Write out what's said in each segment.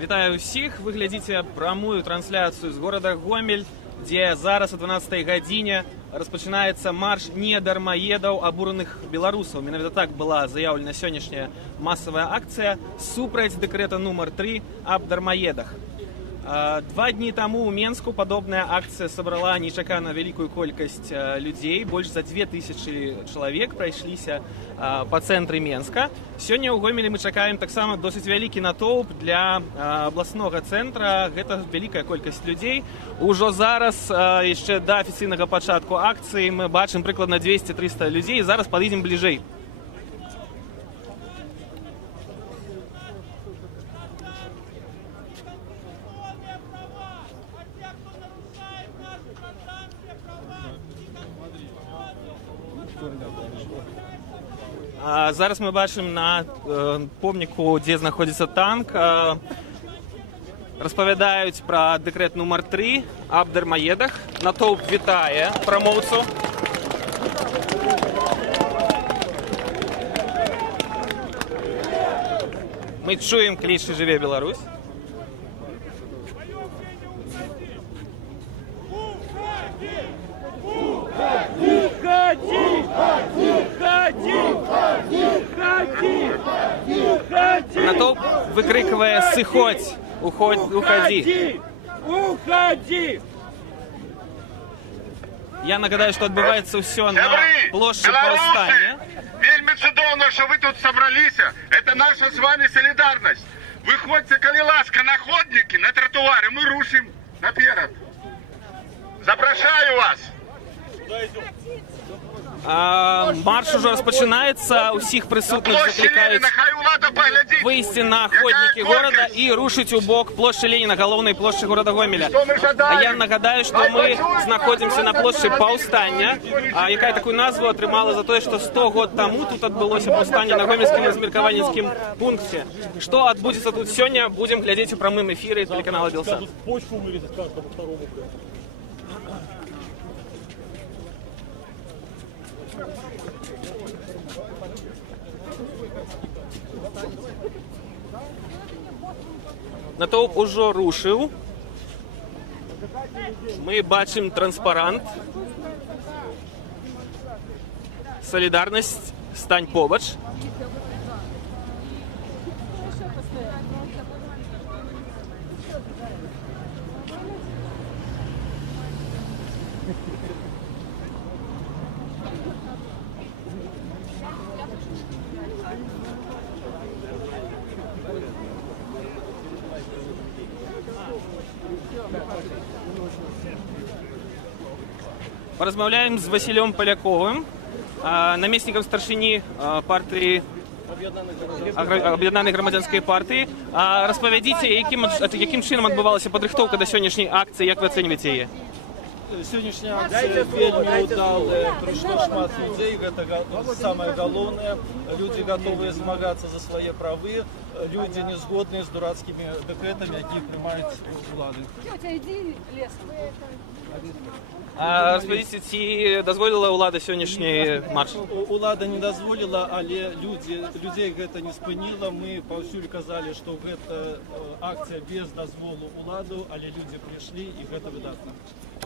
Вітаю всіх! Ви глядите прямую трансляцію з города Гомель, де зараз о 12-й годині розпочинається марш недармоедов, обурених белорусов. Менавіта так була заявлена сьогоднішня масова акція супраць дэкрэта номер 3 об дармоедах. 2 дні тому у Менску подобная акция собрала нечакана великую колькость людей. Больше за 2000 человек пройшлися по центру Менска. Сегодня у Гомелі мы чакаем таксама досыць вялікі натоўп для областного центра. Гэта великая колькость людей. Ужо зараз, яшчэ до афіцыйнага пачатку акцыі, мы бачым прыкладна 200-300 людей. Зараз падыдзем бліжэй. Зараз мы бачым на помніку, дзе знаходзіцца танк, распавядаюць пра дэкрэт нумар 3 аб дармаедах. Натоўп вітае прамоўцу. Мы чуем клічы «Жыве Беларусь». Натоўп выкрикивая «Сыходь! Уходи!» Уходи! Я нагадаю, что отбывается все на площади Паўстання. Вельмі цудоўна, что вы тут собрались. Это наша с вами солидарность. Выходите, коли ласка, на ходники, на тротуары, мы рушим наперед. Запрошаю вас. Марш уже распачынаецца, усіх прысутных заклікаюць выйсці на ходнікі горада і рушыць у бок плошчы Леніна, галоўнай плошчы горада Гомеля. Я нагадаю, што мы знаходзімся на плошчы Паўстання, якая такую назву атрымала за тое, што 100 год таму тут адбылося паўстанне на гомельскім размеркавальніцкім пункце. Што адбудзецца тут сёння, будзем глядзець у прамым эфіры тэлеканала Белсат. Натоўп ужо рушыў. Мы бачым транспарант. Салідарнасць, стань побач. Поразмаўляем з Васілём Паляковым, намеснікам старшыні партыі Аб'яднанай грамадзянскай партыі. Распавядзіце, якім чынам адбывалася падрыхтоўка да сённяшняй акцыі, як вы ацэньваеце яе? Сённяшняя акцыя вельмі ўдалая, прыйшло шмат людзей, гэта самае галоўнае. Людзі гатовыя змагацца за свае правы, людзі не згодныя з дурацкімі дэкрэтамі, якія прымаюць улады. Распавядзіце, ці дазволіла ўлада сённяшні марш? Улада не дазволіла, але людзей гэта не спыніла. Мы паўсюль казалі, што гэта акцыя без дазволу уладу, але людзі прыйшлі, і гэта выдатна.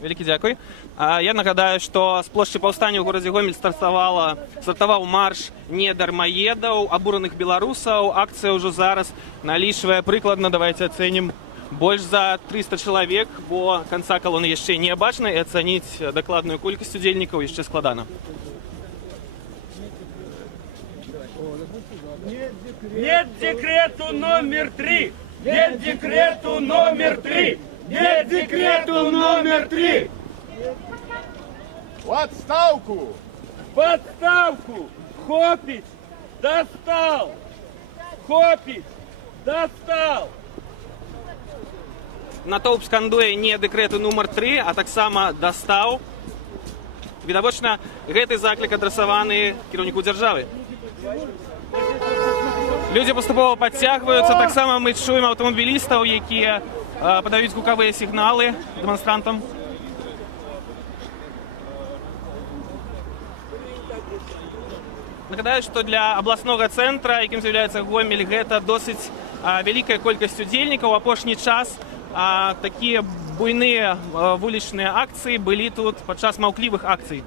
Вялікі дзякуй. Я нагадаю, што з плошчы Паўстання ў горадзе Гомель стартаваў марш недармаедаў, абураных беларусаў. Акцыя ўжо зараз налічвае прыкладна, давайте ацэнім, больш за 300 чалавек, бо канца калоны яшчэ не бачна, і ацаніць дакладную колькасць удзельнікаў яшчэ складана. Нет декрету номер 3! Нет декрету номер 3! Нет декрету номер 3! В отставку! В отставку! Хопить! Достал! Хопить! Достал! Натоўп скандуе не дэкрэту нумар 3, а таксама дастаў. Відавочна, гэты заклік адрасаваны кіраўніку дзяржавы. Людзі паступова падцягваюцца, таксама мы чуем аўтамабілістаў, якія падаюць гукавыя сігналы дэманстрантам. Нагадаю, што для абласнога цэнтра, якім з'яўляецца Гомель, гэта досыць вялікая колькасць удзельнікаў. У апошні час такія буйныя вулічныя акцыі былі тут падчас маўклівых акцый.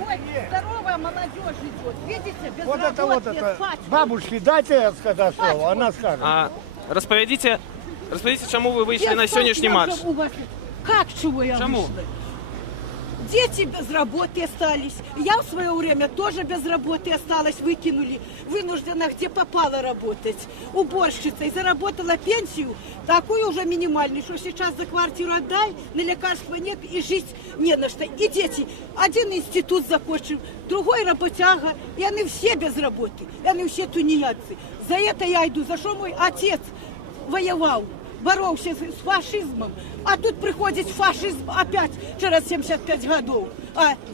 Ой, здоровая молодежь идет. Видите, без Вот это работы, вот это. спать. Бабушке дайте я сказать слово, она скажет. Распавядзіце, чаму вы выйшлі на сённяшні матч? Как чего я Чему? вышла? Дети без работы остались. Я в свое время тоже без работы осталась, выкинули. Вынуждена где попало работать. Уборщицей. Заработала пенсию, такую уже минимальную, что сейчас за квартиру отдай, на лекарства нет и жить не на что. И дети, один институт закончил, другой работяга, и они все без работы. И они все тунеядцы. За это я иду, за что мой отец воевал. Боролся с фашизмом, а тут приходит фашизм опять через 75 годов.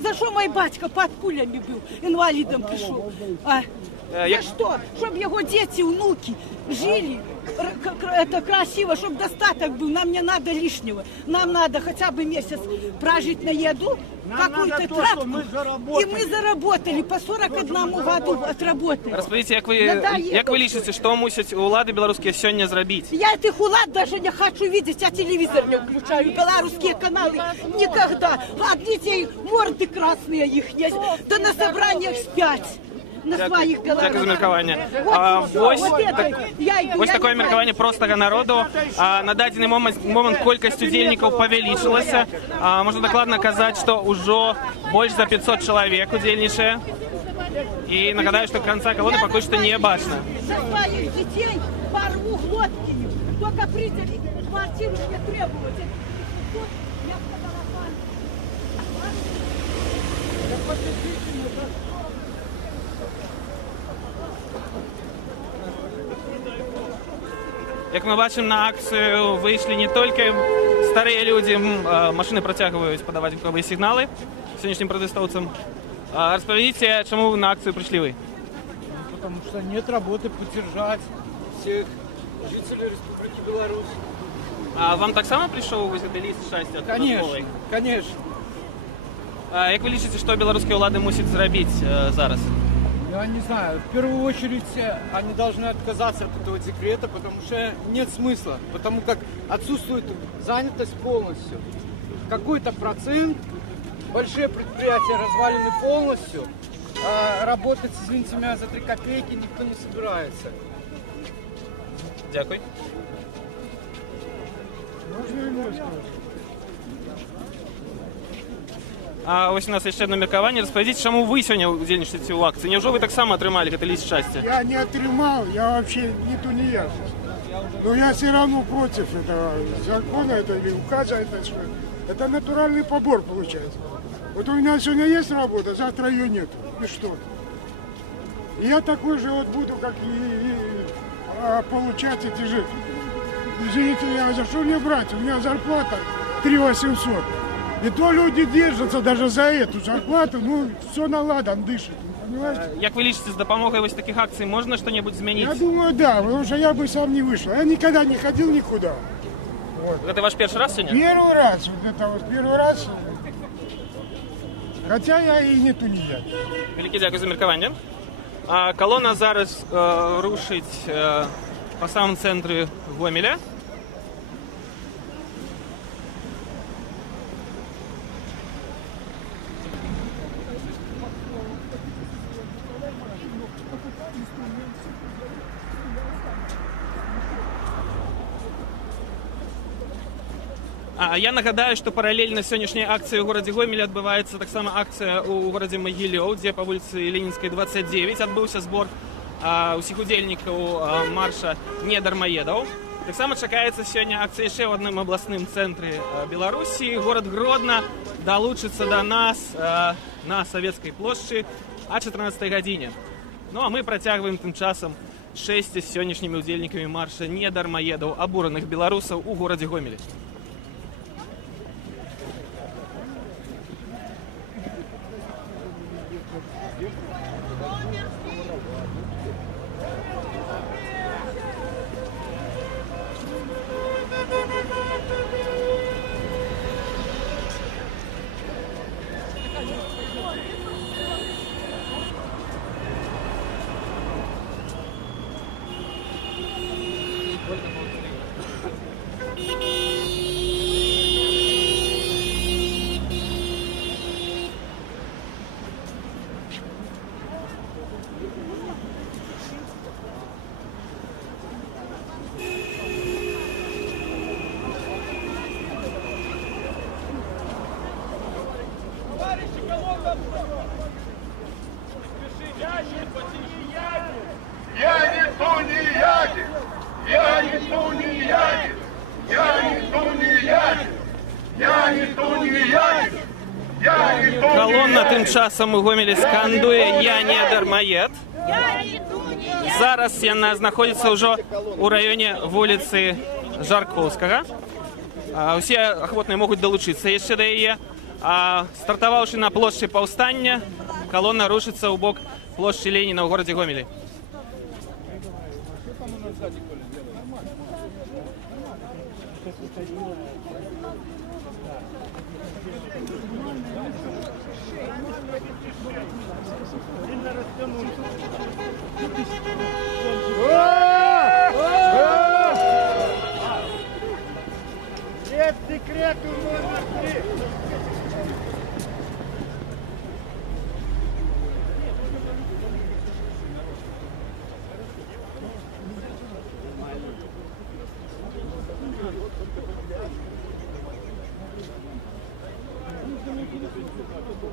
За что мой батька под пулями был, инвалидом пришел? За что? Чтобы его дети, внуки жили это красиво, чтобы достаток был. Нам не надо лишнего. Нам надо хотя бы месяц прожить на еду, какую-то травку. И мы заработали по 41 году отработали. Распавядзіце, як вы лічыце, што мусяць улады беларускія сёння зрабіць? Я этих улад даже не хочу видеть, я телевизор не включаю, белорусские каналы никогда. Одни те морды красные их есть, да на собраниях спять. На своих белорусах. Дякую за меркаванне. Вось такое меркаванне простага народу. На дадзены момант колькасць удзельнікаў павялічылася. Можна дакладна казаць, што ўжо больш за 500 чалавек удзельнічае. І нагадаю, што канца калоны пакуль што не бачна. За своих детей порву глотки. Только прийти квартиру мне требовать. Я сказала, Як мы бачым, на акцыю выйшлі не толькі старыя людзі, машыны працягваюць падаваць гукавыя сігналы сённяшнім пратэстоўцам. Распавядзіце, чаму вы на акцыю прыйшлі вы? Потому что нет работы поддержать всех жителей Республики Беларусь. А вам таксама прыйшоў вось гэты ліст шчасця? Конечно, конечно. Як вы лічыце, што беларускія ўлады мусяць зрабіць зараз? Я не знаю, в первую очередь они должны отказаться от этого декрета, потому что нет смысла, потому как отсутствует занятость полностью. Какой-то процент, большие предприятия развалены полностью, а работать, извините меня, за 3 копейки никто не собирается. Дякую. Ось у нас яшчэ одно меркаванне. Распавядзіце, чаму вы сёння удзельнічаеце ў акцыі? Няўжо вы таксама атрымалі гэты ліст шчасця? Я не отрымал, я вообще не тунеядец. Но я все равно против этого закона, это или указа, это натуральный побор получается. Вот у меня сегодня есть работа, завтра ее нет. И что? И я такой же вот буду, как и получать эти же. Извините, за что мне брать? У меня зарплата 3800. И то люди держатся даже за эту зарплату, ну, все наладан дышит, понимаете? Як вы лічыце, з дапамогай вось такіх акцый можна што-небудзь змяніць? Я думаю, да, потому что я бы сам не вышел. Я никогда не ходил никуда. Гэта ваш першы раз сёння? Первый раз, вот это вот первый раз. Хотя я и не тунеядец. Вялікі дзякуй за меркаванне. Калона зараз рушыць па самым цэнтры Гомеля. Я нагадаю, што паралельна сённяшняй акцыі ў горадзе Гомелі адбываецца таксама акцыя ў горадзе Магілёў, дзе па вуліцы Ленінскай 29 адбыўся збор усіх удзельнікаў марша «Не дармаедаў». Таксама чакаецца сёння акцыя яшчэ ў адным абласным цэнтры Беларусі. Горад Гродна далучыцца да нас на Савецкай плошчы о 14 гадзіне. Ну а мы працягваем тым часам шэсце з сённяшнімі удзельнікамі марша «Не дармаедаў» абураных беларусаў у горадзе Гомелі. Колонна тым часам у Гомелі скандуе «Я не дармаед». Зараз яна знаходзіцца ўжо ў раёне вуліцы Жаркоўскага. Усе ахвотныя могуць далучыцца яшчэ да яе. Стартаваўшы на плошчы Паўстання, колонна рушыцца ў бок плошчы Леніна ў горадзе Гомелі. Нет секрету номер 3.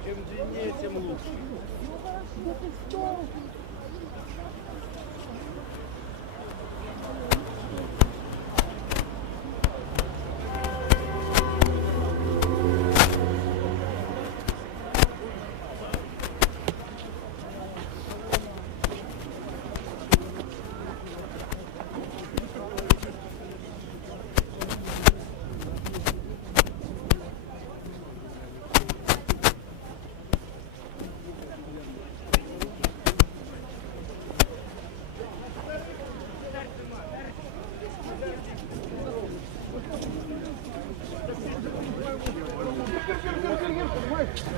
Чем длиннее, тем лучше.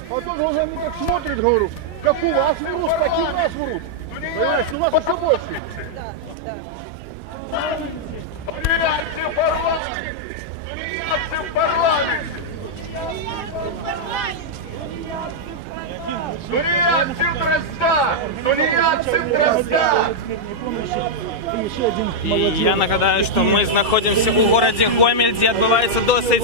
А тут уже мне так смотрит, говорю, как у вас врут, как и у нас врут. Понимаешь, у нас еще больше. Тунеядцы в парламенте! Тунеядцы в парламенте! Тунеядцы в Дрозда! Тунеядцы в Дрозда! Я нагадаю, што мы знаходзімся ў горадзе Гомель, дзе адбываецца досыць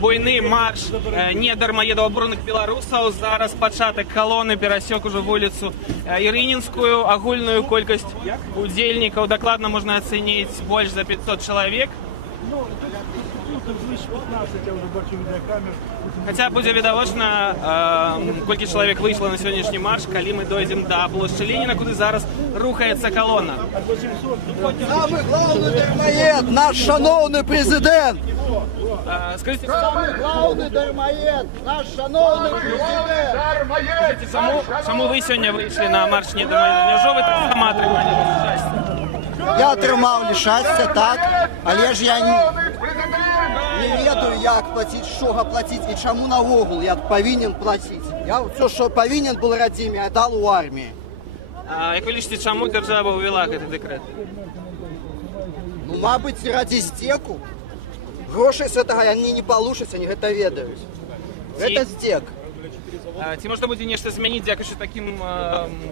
буйны марш «Не дармаедаў» абураных беларусаў. Зараз пачатак калоны перасек ужо вуліцу Ірынінскую. Агульную колькасць удзельнікаў дакладна можна ацаніць больш за 500 чалавек. Хаця будзе відавочна, колькі чалавек выйшла на сённяшні марш, калі мы дойдзем да плошчы Леніна, куды зараз рухаецца калона. Самый главный дармоед, наш шановный президент. Скажите, Самый главный дармоед, наш шановный президент. чаму вы сёння выйшлі на марш «Не дармаедаў»? Няўжо вы так сама атрымалі шчасце? Я атрымаў шчасце, так, але ж я не ведаю, як плаціць, што плаціць і чаму навогул я павінен плаціць. Я все, што павінен был радзіме, аддал у арміі. Як вы лічыце, чаму дзяржава ўвяла гэты дэкрэт? Ну, мабыць, радзі здзеку. Грошай з гэтага яны не палушаць, они гэта ведаюць. Гэта здзек. Ці можна будзе нешта змяніць дзякуючы такім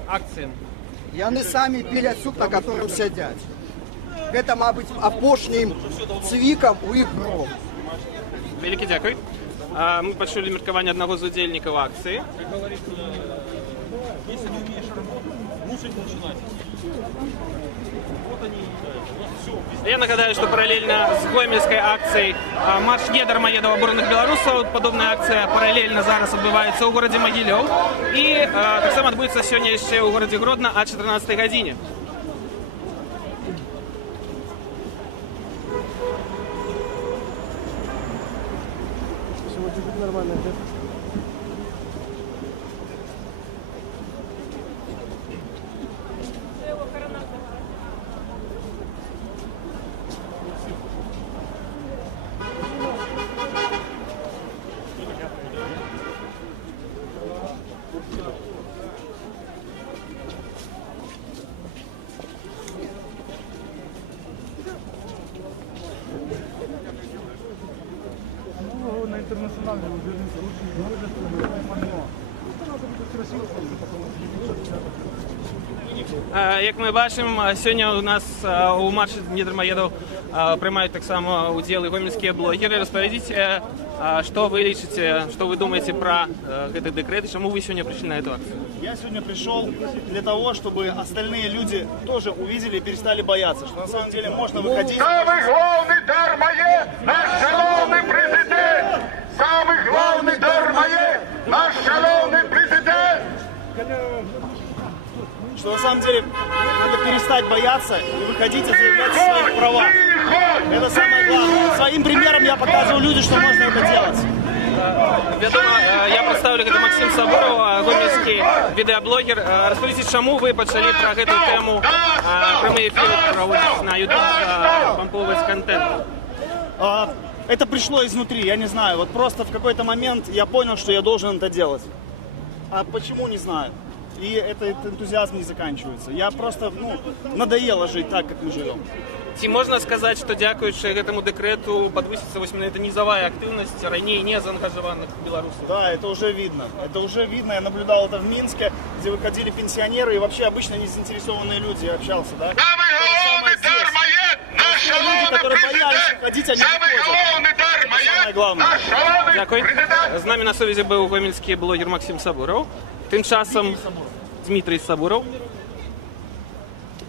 акцыям? Яны самі пілять сук, на которым сядзяць. Гэта, мабыць, апошнім цвікам у іх гром. Вялікі дзякуй. Мы пачулі меркаванне аднаго з удзельнікаў акцыі. Я нагадаю, что параллельно с гомельской акцией «Марш не дармоедов обуреных белорусов» подобная акция параллельно зараз отбывается у городе Могилев. И так само отбудется сегодня еще у городе Гродно о 14 године. Як ми бачимо, сьогодні у нас у марші «Не дармоедов» приймають так само уділ і гомельські блогери. Розповідіть, що ви лічите, що ви думаєте про цей декрет, і чому ви сьогодні прийшли на цю акцію? Я сегодня пришел для того, чтобы остальные люди тоже увидели и перестали бояться, что на самом деле можно выходить. Самый главный дармоед, наш шановный президент! Самый главный дармоед, наш шановный президент! Что на самом деле надо перестать бояться и выходить и заявлять о своих правах. Это самое главное. Своим примером я показываю людям, что можно это делать. Вядома, я представлю, гэта Максим Сабуров, гомельскі відеаблогер. Распавядзіце, чаму вы пачалі пра гэту тэму прямыя эфіры праводзіць на YouTube, памповаць контент? Это пришло изнутри, я не знаю. Вот просто в какой-то момент я понял, что я должен это делать. А почему, не знаю. И этот энтузиазм не заканчивается. Я просто, надоело жить так, как мы живем. Ці можна сказаць, што дзякуючы гэтаму дэкрэту падвысіцца вось менавіта нізавая актыўнасць раней не заангажаваных беларусаў? Да, это уже видно. Это уже видно. Я наблюдал это в Минске, где выходили пенсионеры и вообще обычно не заинтересованные люди. Я общался, да? Самый главный дармоед, наш шановный президент! Самый главный дармоед, наш шановный Дякую. президент! З нами на сувязі був гомельський блогер Максим Сабуров. Тим часом Дмитрий Сабуров.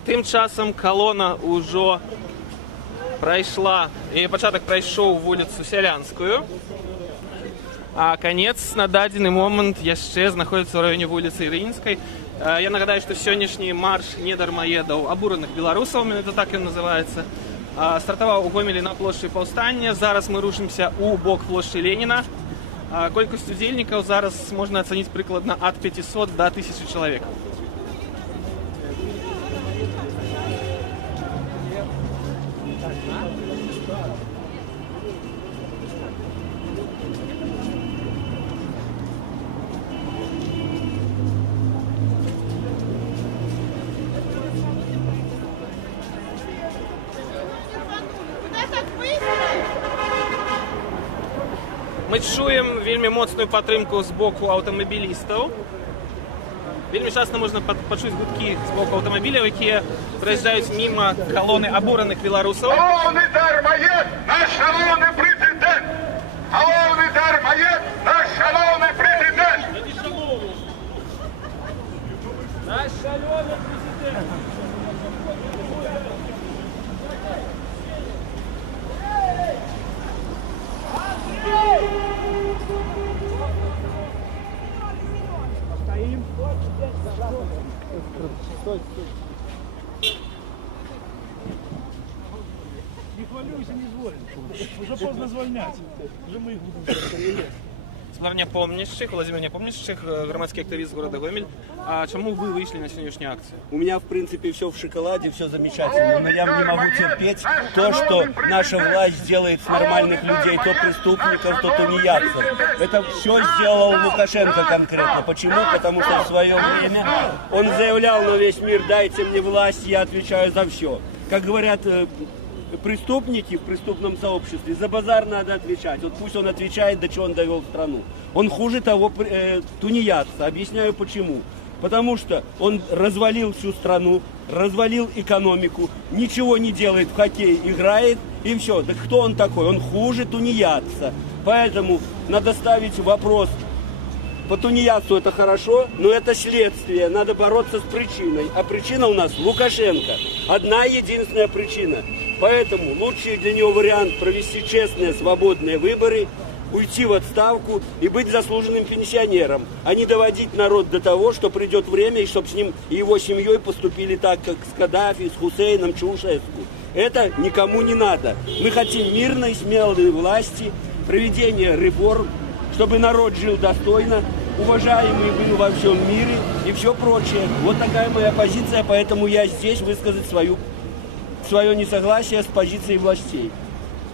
Тим часом колона ўжо прайшла, і пачатак прайшоў вуліцу Сялянскую, а канец на дадзены момант яшчэ знаходзіцца ў раёне вуліцы Ірынскай. Я нагадаю, што сённяшні марш не дармоедаў абураных беларусаў, это так ён называецца, стартаваў у Гомелі на плошчы Паўстання. Зараз мы рушымся у бок плошчы Леніна. Колькасць удзельнікаў зараз можна ацаніць прыкладна ад 500 до 1000 чалавек. Мы чуем вельмі моцную падтрымку з боку аўтамабілістаў. Вельмі часта можна пачуць гудкі з боку аўтамабіляў, якія праязджаюць міма калоны абураных беларусаў. Главный дармоед, наш шановный президент! Главный дармоед, наш шановный президент! Наш шановний президент! Не хвалюйся, не зволь. Уже поздно звольнять. Уже мы их будем. Слав Непомнящих, Владимир Непомнящих, громадский активист города Гомель. А чему вы вышли на сегодняшнюю акцию? У меня, в принципе, все в шоколаде, все замечательно, но я не могу терпеть то, что наша власть делает с нормальных людей, то преступников, то тунеядцев. Это все сделал Лукашенко конкретно. Почему? Потому что в свое время он заявлял на весь мир: дайте мне власть, я отвечаю за все. Как говорят преступники в преступном сообществе, за базар надо отвечать. Вот пусть он отвечает, до чего он довел страну. Он хуже того тунеядца. Объясняю почему. Потому что он развалил всю страну, развалил экономику, ничего не делает, в хоккей играет и все. Так кто он такой? Он хуже тунеядца. Поэтому надо ставить вопрос. По тунеядству это хорошо, но это следствие. Надо бороться с причиной. А причина у нас Лукашенко. Одна единственная причина. Поэтому лучший для него вариант провести честные, свободные выборы, уйти в отставку и быть заслуженным пенсионером, а не доводить народ до того, что придет время, и чтобы с ним и его семьей поступили так, как с Каддафи, с Хусейном, Чаушеску. Это никому не надо. Мы хотим мирной, смелой власти, проведения реформ, чтобы народ жил достойно, уважаемый был во всем мире и все прочее. Вот такая моя позиция, поэтому я здесь высказать свое несогласие с позицией властей.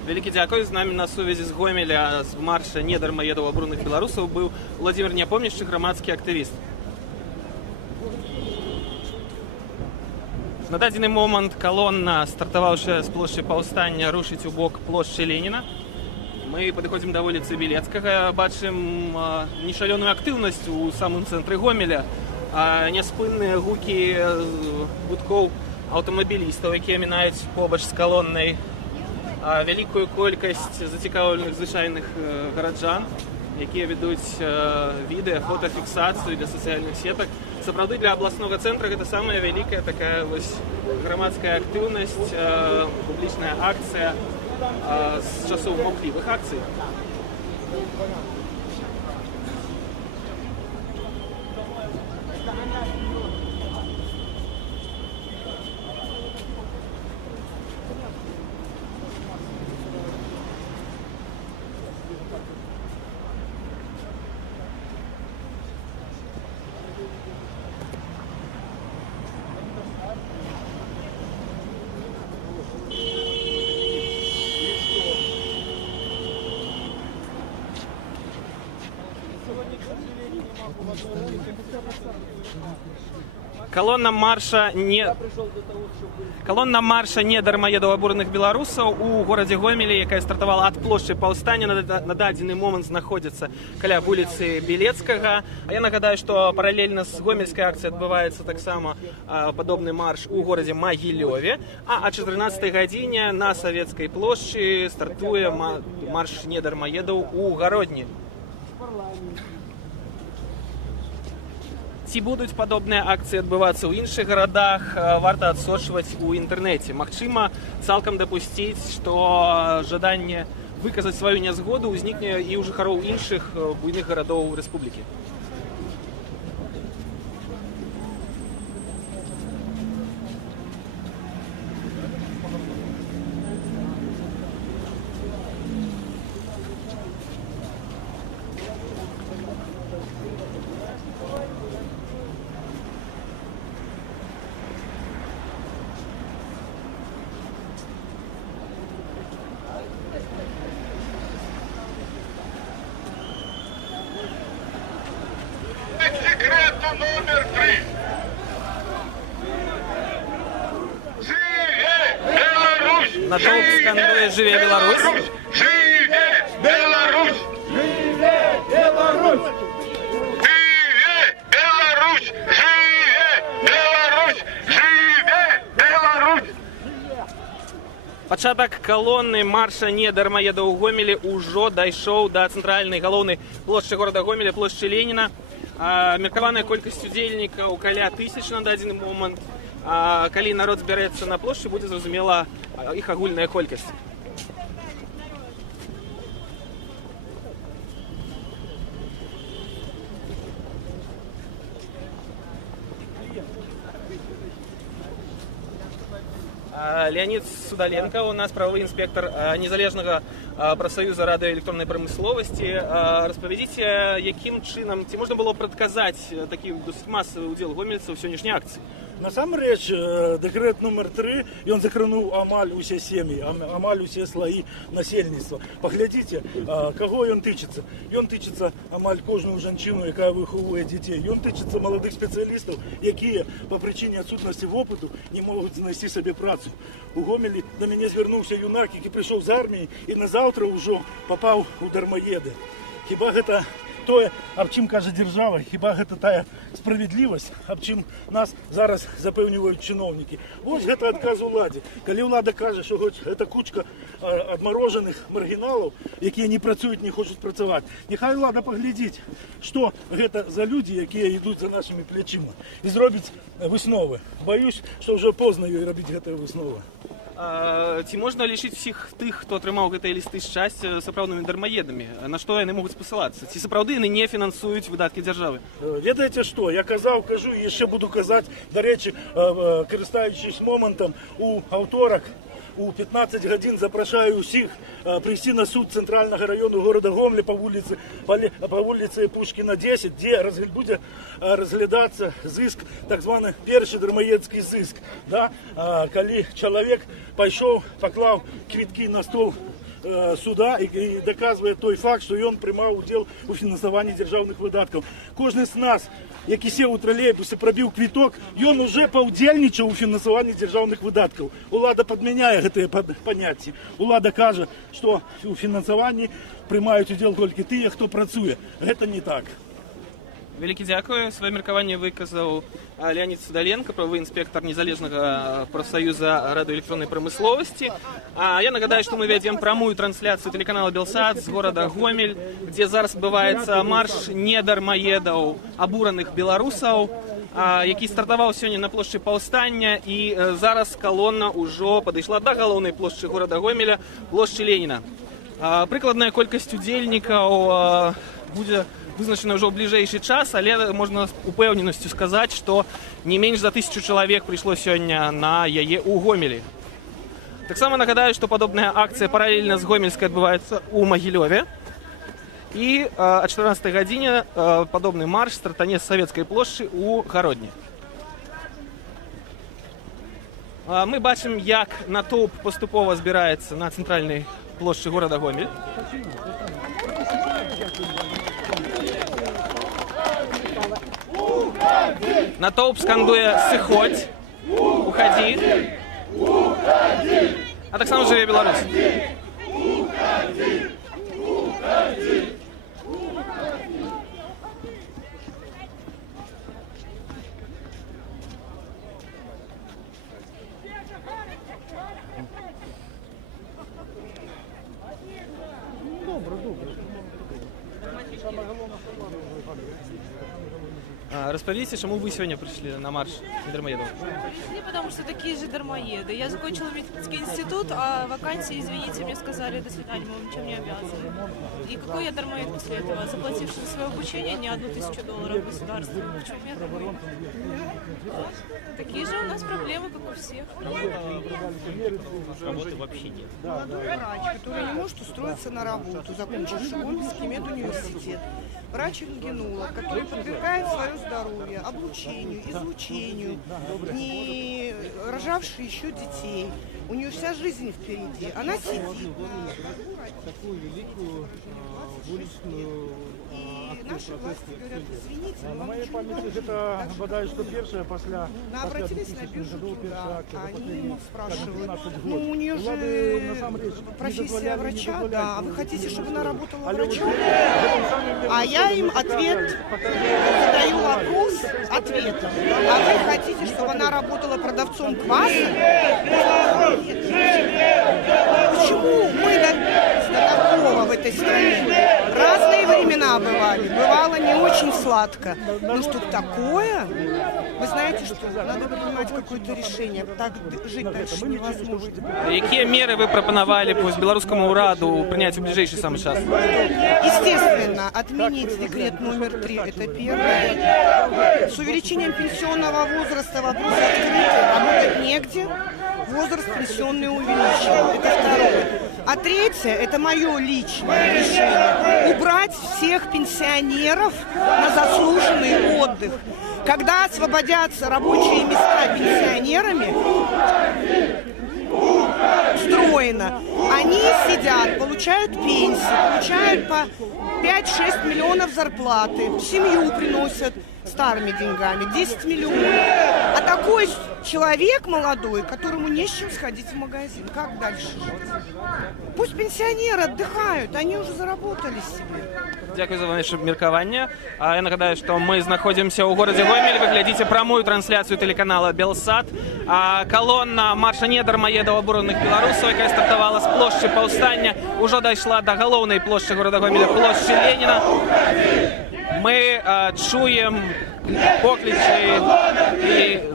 Вялікі дзякуй. З намі на сувязі з Гомеля з марша «Не дармаедаў абураных беларусаў» быў Владимир Непомняшчы, грамадскі актывіст. На дадзены момант калонна, стартаваўшая з плошчы Паўстання, рушыць у бок плошчы Леніна. Мы падыходзім да вуліцы Білецкага, бачым нешалёную актыўнасць у самым цэнтры Гомеля, няспынныя гукі гудкоў аўтамабілістаў, якія мінаюць побач з калоннай, вялікую колькасць зацікаўленых звычайных гараджан, якія ведуць відэа, фотафіксацыю для сацыяльных сетак. Сапраўды для абласнога цэнтра гэта самая вялікая такая вось грамадская актыўнасць, публічная акцыя з часоў маўклівых акцый. Колонна марша «Не дармаедаў абураных беларусаў» у горадзе Гомелі, якая стартавала ад плошчы Паўстання, на дадзены момант знаходзіцца каля вуліцы Білецкага. А я нагадаю, што паралельна з гомельскай акцыяй адбываецца таксама падобны марш у горадзе Магілёве, а о 14 гадзіне на Савецкай плошчы стартуе марш «Не дармаедаў» у Гародні. Ці будуць падобныя акцыі адбывацца ў іншых гарадах, варта адсочваць у інтэрнэце. Магчыма, цалкам дапусціць, што жаданне выказаць сваю нязгоду ўзнікне і ў жыхароў іншых буйных гарадоў рэспублікі. Секрету номер 3. Живе Беларусь! Натоўп скандуе «Жыве Беларусь!» Живе Беларусь! Живе Беларусь! Живе Беларусь! Живе Беларусь! Живе Беларусь! Пачатак калоны марша «Не дармаедаў» у Гомелі ўжо дайшоў да цэнтральнай галоўнай плошчы горада Гомеля, плошчы Леніна. Меркаваная колькасць удзельнікаў каля 1000 на дадзены момант. Калі народ збярэцца на плошчы, будзе зразумела іх агульная колькасць. Леонид Судаленко, у нас правовый инспектор незалежнага прафсаюза радыёэлектроннай прамысловасці. Распавядзіце, якім чынам, ці можна было прадказаць такі досыць масавы ўдзел гомельцаў у сённяшняй акцыі? Насамрэч, дэкрэт номер 3, ён закрануў амаль усе сем'і, амаль усе слаі насельніцтва. Паглядзіце, каго ён тычыцца. Ён тычыцца амаль кожную жанчыну, якая выхоўвае дзяцей. Ён тычыцца маладых спецыялістаў, якія па прычыне адсутнасці вопыту не могуць знайсці сабе працу. У Гомелі да мяне звярнуўся юнак, які прыйшоў з арміі і назаўтра ўжо папаў у дармаеды. Хіба гэта тое, аб чым кажа дзяржава, хіба гэта тая справядлівасць, аб чым нас зараз запэўніваюць чыноўнікі. Вось гэта адказ уладзе. Калі ўлада кажа, што гэта кучка адмарожаных маргіналаў, якія не працуюць, не хочуць працаваць, няхай ўлада паглядзіць, што гэта за людзі, якія ідуць за нашымі плячыма, і зробіць высновы. Баюсь, што ўжо позна ёй рабіць гэтыя высновы. Ці можна лічыць усіх тых, хто атрымаў гэтыя лісты шчасця сапраўднымі дармаедамі? На што яны могуць спасылацца? Ці сапраўды яны не фінансуюць выдаткі дзяржавы? Ведаеце што, я кажу і яшчэ буду казаць, дарэчы, карыстаючись момантам, у аўторак у 15 гадзін запрашаю ўсіх прыйсці на суд цэнтральнага раёну горада Гомеля па вуліцы Пушкіна 10, дзе будзе разглядацца зыск, так званы першы дармаедскі зыск. Калі чалавек пайшоў, паклаў квіткі на стол суда і даказвае той факт, што ён прымаў удзел у фінансаванні дзяржаўных выдаткаў. Кожны з нас, які сеў у тралейбусе, прабіў квіток, ён уже паўдзельнічаў у фінансаванні дзяржаўных выдаткаў. Улада падмяняе гэтыя паняцці. Улада кажа, што у фінансаванні прымаюць удзел толькі тыя, хто працуе. Гэта не так. Вялікі дзякую. Сваё меркаванне выказаў Леонид Судаленко, правовы інспектор незалежнага профсоюза радыёэлектроннай прамысловасці. Я нагадаю, што мы вядзем прамую трансляцыю тэлеканала Белсат з горада Гомель, дзе зараз адбываецца марш недармаедаў абураных беларусаў, які стартаваў сёння на плошчы Паўстання, і зараз калона ўжо падышла да галоўнай плошчы горада Гомеля, плошчы Леніна. Прыкладная колькасць удзельнікаў будзе вызначана ўжо ў бліжэйшы час, але можна з упэўненасцю сказаць, што не менш за 1000 чалавек прыйшло сёння на яе ў Гомелі. Таксама нагадаю, што падобная акцыя паралельна з гомельскай адбываецца ў Магілёве. І о 14 гадзіне падобны марш стартане з Савецкай плошчы ў Гародні. Мы бачым, як натоўп паступова збіраецца на цэнтральнай плошчы горада Гомель. Натоўп скандуе «Сыходзь», «Уходи», а таксама «Жыве Беларусь». Распавядите, чему вы сегодня пришли на марш недармоедов? Не потому что такие же дармоеды. Я закончила медицинский институт, а вакансии, извините, мне сказали, до свидания, мы ничем не обязаны. И какой я дармоед после этого, заплативший за свое обучение не $1000 государству? В чем я дармоед? Такие же у нас проблемы, как у всех. Работы вообще нет. Молодой врач, который не может устроиться на работу, закончивший Гомельский медуниверситет. Врач-рентгенолог, который подвергает свое здоровье облучению, излучению, не рожавший еще детей. У нее вся жизнь впереди. Она сидит. Такую великую уличную И наши власти говорят, извините, на моей памяти это бодай что первая после. Обратились на биржу труда, они спрашивают, ну у нее же профессия врача, да, а вы хотите, чтобы она работала врачом? А я им задаю вопрос ответом. А вы хотите, чтобы она работала продавцом кваса? Почему мы до такого в этой стране? Разные времена бывали. Бывало не очень сладко. Но что такое? Вы знаете, что надо принимать какое-то решение. Так жить дальше невозможно. Какие меры вы пропоновали по белорусскому ураду принять в ближайший самый час? Естественно, отменить декрет номер 3, это первое. С увеличением пенсионного возраста вопрос открытый, работать негде. Возраст пенсионный увеличен. Это второе. А третье, это мое личное решение, убрать всех пенсионеров на заслуженный отдых. Когда освободятся рабочие места пенсионерами, устроено, они сидят, получают пенсии, получают по 5-6 миллионов зарплаты, семью приносят старыми деньгами, 10 миллионов. А такой человек молодой, которому не с чем сходить в магазин, как дальше жить? Пусть пенсионеры отдыхают, они уже заработали себе. Дякую за ваше меркование. Я нагадаю, что мы находимся у городе Гомель. Вы глядите прямую трансляцию телеканала Белсат. Колонна марша «Не дармоедаў абураных беларусаў», якая стартовала с площади Повстання, уже дошла до головной площади города Гомеля, площади Ленина. Мы чуем покличи и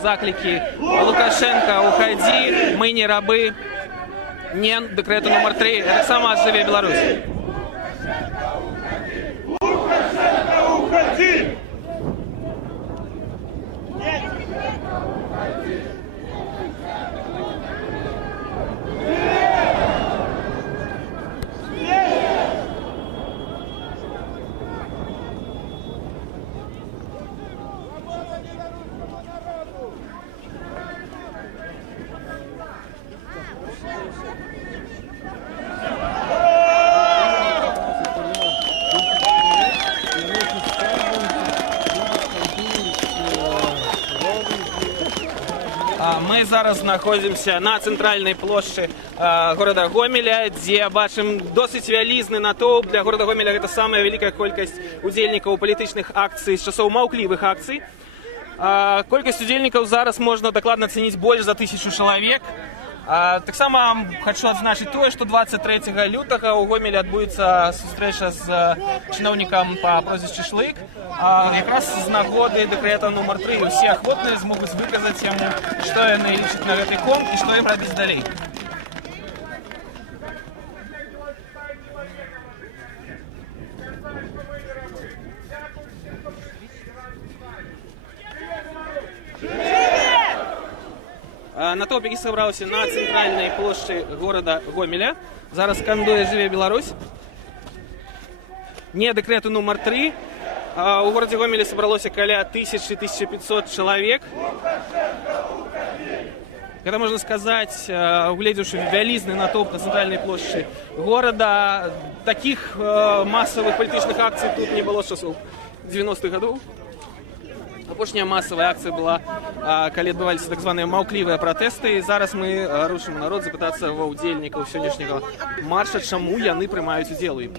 заклики «Лукашенко, уходи, мы не рабы». Не декрету номер 3. Это сама «Живе Беларусь». Уходи! Мы зараз знаходзімся на цэнтральнай плошчы горада Гомеля, дзе бачым досыць вялізны натоўп. Для горада Гомеля гэта самая вялікая колькасць удзельнікаў палітычных акцый з часоў маўклівых акцый. Колькасць удзельнікаў зараз можна дакладна ацаніць больш за 1000 чалавек. Таксама хочу адзначыць тое, што 23 лютага ў Гомелі адбудзецца сустрэча з чыноўнікам па прозвішчы Шлык. Якраз з нагоды дэкрэта нумар 3 усе ахвотныя змогуць выказаць яму, што яны лічаць на гэты конт і што ім рабіць далей. Натоўп, які сабраўся на цэнтральнай плошчы горада Гомеля, зараз скандуе «Живе Беларусь». Не дэкрэту нумар 3. У горадзе Гомелі сабралося каля 1000-1500 чалавек. Гэта можна сказаць, угледзеўшы вялізны натоўп на цэнтральнай плошчы горада, такіх масавых палітычных акцый тут не было з часоў 90-х гадоў. Апошняя масавая акцыя была, калі адбываліся так званыя маўклівыя пратэсты. Зараз мы рушым у народ запытацца ва ўдзельнікаў сённяшняга марша, чаму яны прымаюць удзел у ім.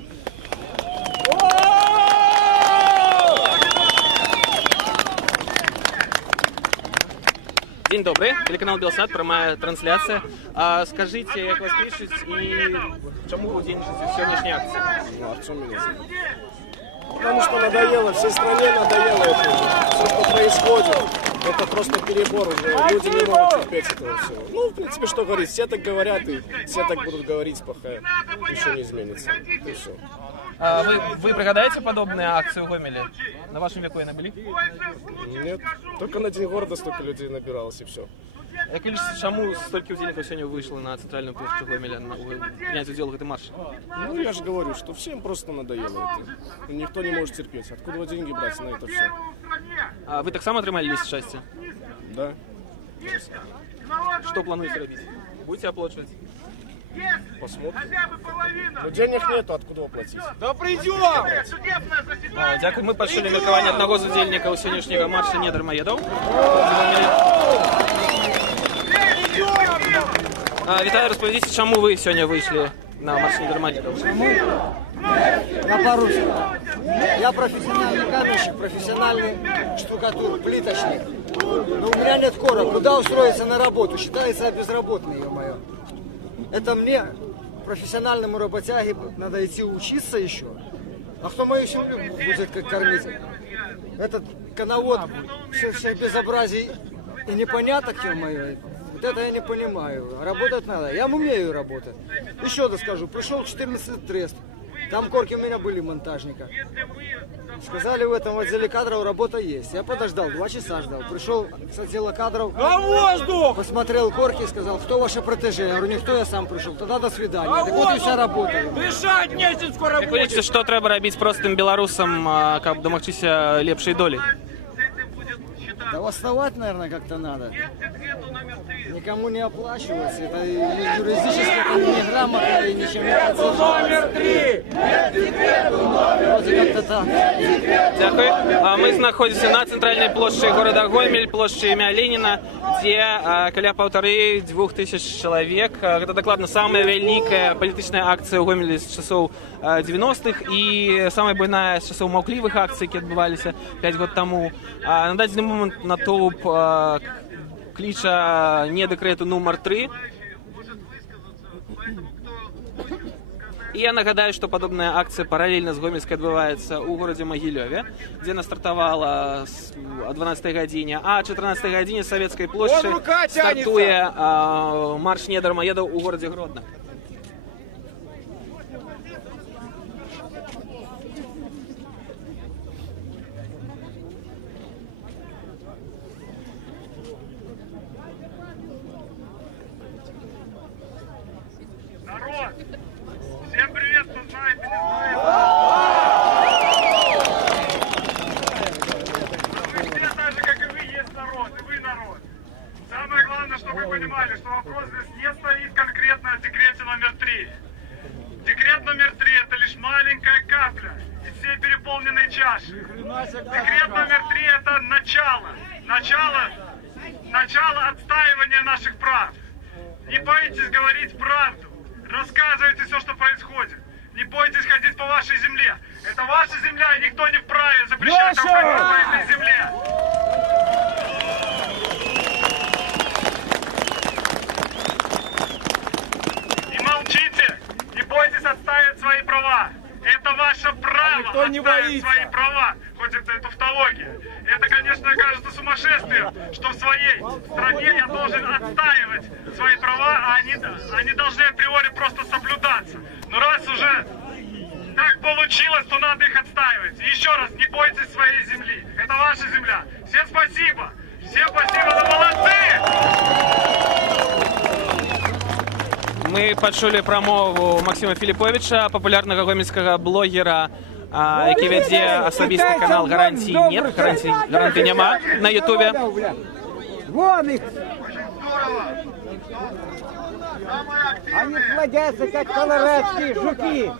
День добрый, телеканал Белсат, прямая трансляция. Скажите, как вас пишут и чему вы удзельнічаеце в сегодняшней акции? Потому что надоело, всей стране надоело это уже. Все, что происходит, это просто перебор уже. Люди не могут терпеть этого всего. Ну, в принципе, что говорить, все так говорят, и все так будут говорить, пока ничего не изменится. И все. Вы пригадаете подобные акции в Гомеле? На вашем веку и были? Нет, только на День города столько людей набиралось, и все. Як лишь чему столько удельников сегодня вышло на центральную площадь Гомеля принять удел в этой марше? Ну, я же говорю, что всем просто надоело это. Никто не может терпеть. Откуда деньги брать на это все? Вы так само отримали лист счастья? Да. Что планируете робить? Будете оплачивать? Посмотрим. Но денег нету, откуда оплатить? Да придем! Дякую. Мы пошли на меркование одного з удельников сегодняшнего марша «Не дармоедаў». Вітаю, розповідіть, чому ви сьогодні вийшли на марш «Не дармоедаў»? Я по-русски. Я профессиональный каменщик, профессиональный штукатур, плиточник. Но у меня нет кора. Куда устроиться на работу? Считается я безработный, ё-моё. Это мне, профессиональному работяге, надо идти учиться еще. А кто мою семью будет как кормить? Этот коновод, всех безобразий и непоняток, ё-моё. Вот это я не понимаю. Работать надо. Я умею работать. Еще раз скажу. Пришел 14 трест. Там корки у меня были монтажника. Сказали, в этом отделе кадров работа есть. Я подождал, 2 часа ждал. Пришел с отдела кадров. На воздух! Посмотрел корки и сказал, кто ваше протеже? Я говорю, никто, я сам пришел. Тогда до свидания. Так вот и вся работа. Дышать нечем скоро Як ви лічите, що треба робити простим білорусам, каб домогтися лепшої долі? Да восставать, наверное, как-то надо. Никому не оплачивать. Это юридически это неграмотно и ничем не Номер 3! Вроде как-то так. Дякую. Мы находимся на центральной площади города Гомель, площади ім'я Ленина, где каля 1500-2000 человек. Это докладно самая великая политическая акция у Гомеля с часов 90-х и самая буйная с часов маўклівых акций, которые отбывались 5 год тому. На дадзены момент натоўп кліча не дэкрэту нумар 3. И я нагадаю, что подобная акция параллельно с Гомельской отбывается у городе Могилеве, где она стартовала о 12 године, а о 14 године с Советской площади стартуе марш не дармоедов у городе Гродно. Народ! Всем привет, кто знает и не знает. Вы все так же, как и вы, есть народ, и вы народ. Самое главное, чтобы вы понимали, что вопрос здесь не стоит конкретно о декрете номер 3. Декрет номер 3 – это лишь маленькая капля из всей переполненной чаши. Декрет номер 3 – это начало отстаивания наших прав. Не бойтесь говорить правду. Рассказывайте все, что происходит. Не бойтесь ходить по вашей земле. Это ваша земля, и никто не вправе запрещать вам ходить по этой земле. Не молчите, не бойтесь отстаивать свои права. Это ваше право отстаивать свои права, хоть это и тавтология. Это, конечно, кажется сумасшествием, что в своей стране я должен отстаивать свои права, а они должны априори просто соблюдаться. Но раз уже так получилось, то надо их отстаивать. И еще раз, не бойтесь своей земли. Это ваша земля. Всем спасибо. Всем спасибо, вы молодцы! Мы пачулі прамову Максима Філіповіча, папулярнага гомельскага блогера, які вядзе асабісты канал «Гарантий нет», «Гарантий няма» на ютубе. Вон их! Они плодятся, как колорадские жуки.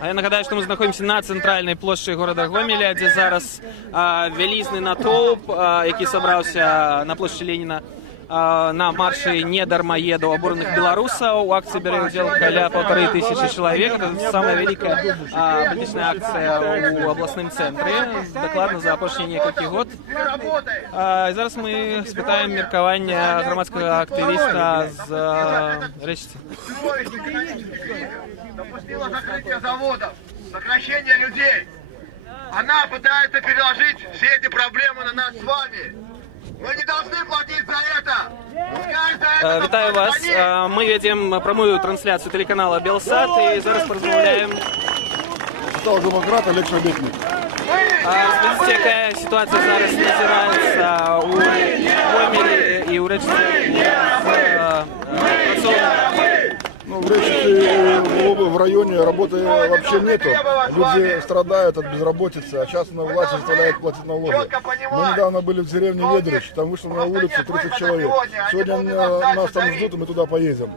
А я нагадаю, что мы находимся на центральной площади города Гомеля, где зараз вялізны натоўп, які сабраўся на площади Ленина на марше не дармоедов обуренных белорусов. У акции берет удел каля 1500 человек. Это самая великая политическая акция у областном центре. Докладно за опошні некалькі год. Зараз мы спытаем меркавання громадского активиста з Речицы. Допустила закрытие заводов, сокращение людей. Она пытается переложить все эти проблемы на нас с вами. Мы не должны платить за это! Вітаю вас. Мы ведем прямую трансляцию телеканала Белсат и зараз порозмовляем. Социал-демократ Олег Шабетник. Скажите, какая ситуация зараз назирається у Гомелі і у Речиці? Ну, в Речице, в районе работы вообще нету. Люди страдают от безработицы, а частная власть заставляет платить налоги. Мы недавно были в деревне Ведрич, там вышло на улицу 30 человек. Сегодня нас там ждут, и мы туда поедем.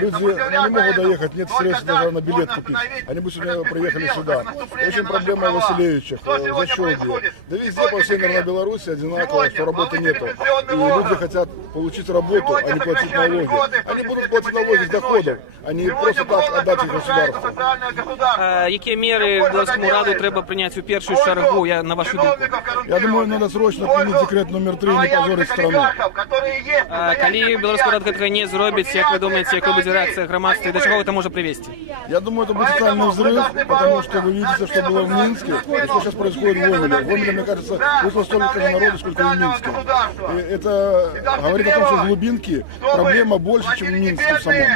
Люди не могут доехать, нет средств даже на билет купить. Они бы сегодня приехали сюда. Очень проблема в Василевичах, в Зачёлье. Да везде по всей Наверное, Беларуси одинаково, что работы нету. И люди хотят получить работу, а не платить налоги. Они будут платить налоги с доходов, а не просто так отдать их государству. Які міри Белорусскому раду треба прийняти у першу чергу, на вашу думку? Я думаю, надо срочно отменить декрет номер 3 и не позорить страну. Коли Белорусский рад гэтага не зробіць, як вы думаете, якая будзе реакция громадства и до чего это может привести? Я думаю, это будет социальный взрыв, потому что вы видите, что было в Минске и что сейчас происходит в Гомеле. В Гомеле, мне кажется, вышло столько же народу, сколько и в Минске. И это говорит о том, что в глубинке проблема больше, чем в Минске в самом.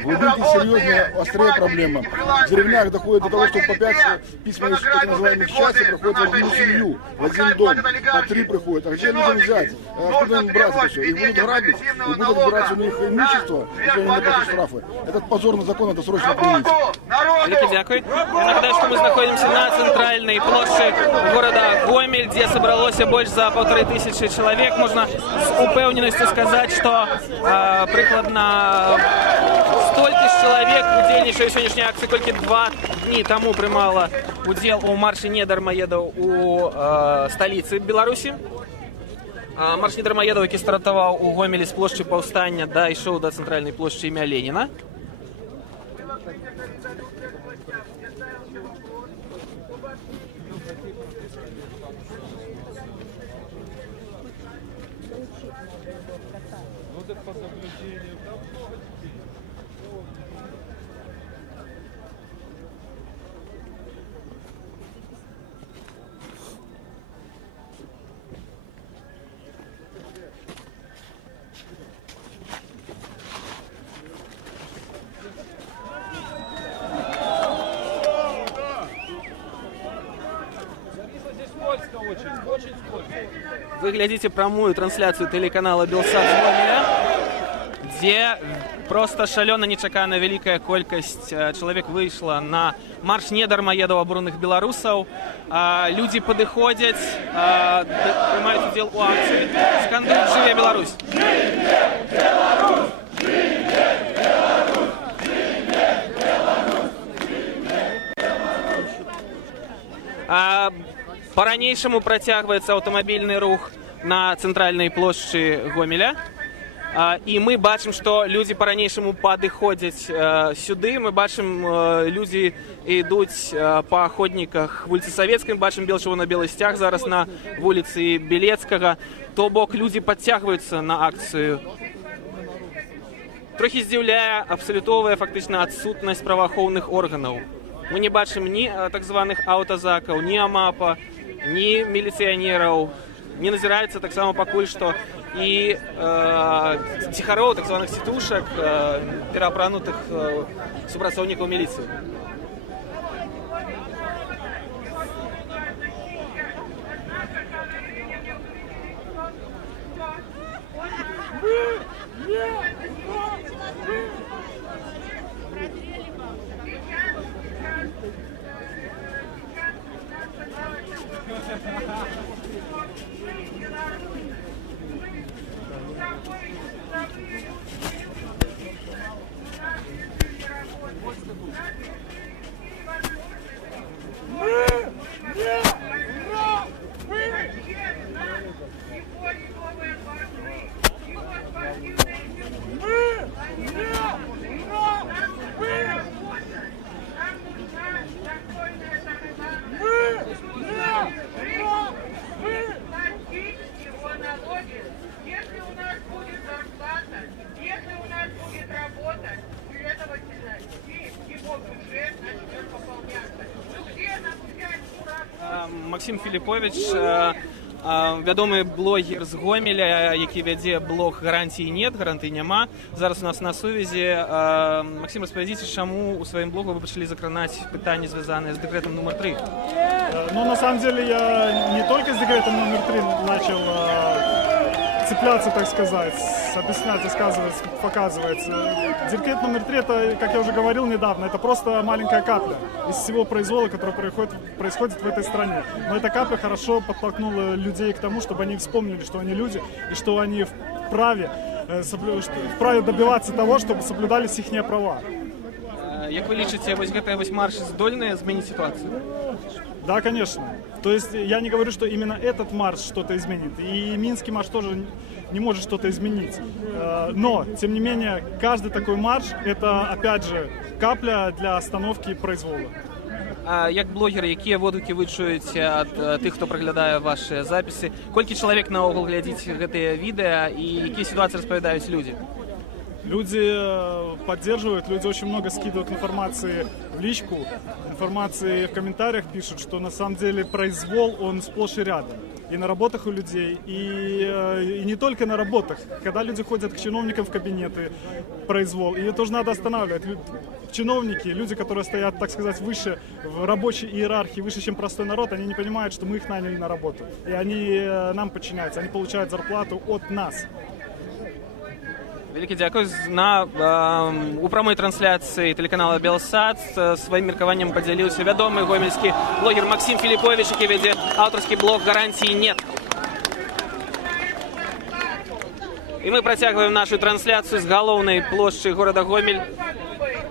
В глубинке серьезная, острая проблема. В деревнях доходит до того, что по 5 письменных так называемых частей проходят в одну семью, в один дом. По 3 приходят. А где нужно взять? Откуда им брать это все? Их будут грабить, и будут отбирать у них имущество, если они не платят штрафы. Этот позорный закон надо срочно принять. Великий дякую. Я нагадаю, что мы находимся на центральной площади города Гомель, где собралось больше за 1500 человек. Можно с упевненностью сказать, что прикладно 100 тысяч человек удзельнічаюць у сённяшняй акцыі, колькі 2 дні таму прымала удзел у марше недармаедаў у сталіцы Беларусі. Марш недармаедаў, які стартаваў у Гомелі з плошчы паўстання, дайшоў да цэнтральнай плошчы імя Леніна. Вы глядите прямую трансляцию телеканала Белсат з Гомеля, где просто шалёна нечакана вялікая колькасць чалавек выйшла на марш недармаедаў абураных беларусаў. Людзі падыходзяць, прымаюць удзел у акцыі, скандуюць «Жыве Беларусь!». По-ранейшаму працягваецца аўтамабільны рух на цэнтральнай плошчы Гомеля. І мы бачым, што людзі па-ранейшаму падыходзяць сюды. Мы бачым, людзі ідуць па ходніках вуліцы Савецкай, бачым чырвона-белы сцяг зараз на вуліцы Белецкага. То бок людзі падцягваюцца на акцыю. Трохі здзіўляе абсалютовая фактычна адсутнасць праваахоўных органаў. Мы не бачым ні так званых аўтазакаў, ні АМАПа, ні міліцыянераў. Не назіраецца таксама пакуль што і ціхароў, так званых цітушак, пераапранутых супрацоўнікаў міліцыі. Максим Філіпович, вядомы блогер з Гомеля, які вядзе блог «Гарантій нет», «Гарантій няма». Зараз у нас на сувязі. Максим, распавядзіце, чаму у сваім блогу вы пачалі закранаць пытанні, звязаныя з дэкрэтам номер 3? Ну, на самом деле, я не только с декретом номер 3 начал цепляться, так сказать, объяснять, рассказывать, показывать. Декрет номер 3, это, как я уже говорил недавно, это просто маленькая капля из всего произвола, который происходит в этой стране. Но эта капля хорошо подтолкнула людей к тому, чтобы они вспомнили, что они люди, и что они вправе добиваться того, чтобы соблюдались их права. Як вы лічыце, вось гэтая марш здольная змяніць ситуацию? Да, конечно. То есть я не говорю, что именно этот марш что-то изменит. И Минский марш тоже не может что-то изменить. Но, тем не менее, каждый такой марш – это, опять же, капля для остановки произвола. А як блогеры, якія водгукі вы чуеце ад тых, хто праглядае ваши запісы? Колькі чалавек наогул глядзіць гэтыя відэа і якія сітуацыі распавядаюць людзі? Люди поддерживают, люди очень много скидывают информации в личку, информации в комментариях пишут, что на самом деле произвол, он сплошь и рядом. и на работах у людей, и не только на работах. Когда люди ходят к чиновникам в кабинеты, произвол, ее тоже надо останавливать. Чиновники, люди, которые стоят, так сказать, выше в рабочей иерархии, выше, чем простой народ, они не понимают, что мы их наняли на работу. И они нам подчиняются, они получают зарплату от нас. Великий дякую. У прямой трансляції телеканалу Белсат своїм міркуванням поділився відомий гомельський блогер Максим Філіпович, який веде авторський блог «Гарантії нет». І ми протягуємо нашу трансляцію з головної площі города Гомель,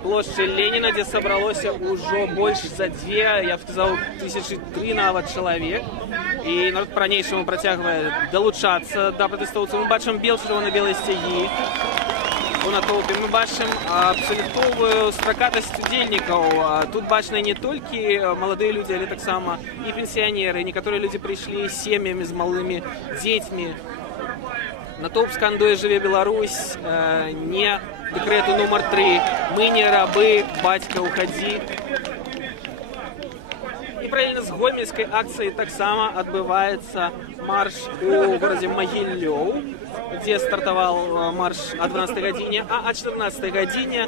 площі Леніна, де зібралося уже більше за 2, я б сказав, 1003 навіть чоловік. І народ по-ранейшему протягує долучатися до протестовців. Ми бачимо червоно-білі стяги у натовпі. Ми бачимо абсолютну строкатость удільників. Тут бачно не тільки молоді люди, але так само і пенсіонери. Некоторі люди прийшли з сім'ями, з малими дітьми. Натовп скандує «Живе Беларусь», не декрету номер 3, «Мы не рабы, батька, уходи». І паралельно з гомельською акцією так само відбувається марш у городі Могилев, де стартував марш о 12 годині, а о 14 годині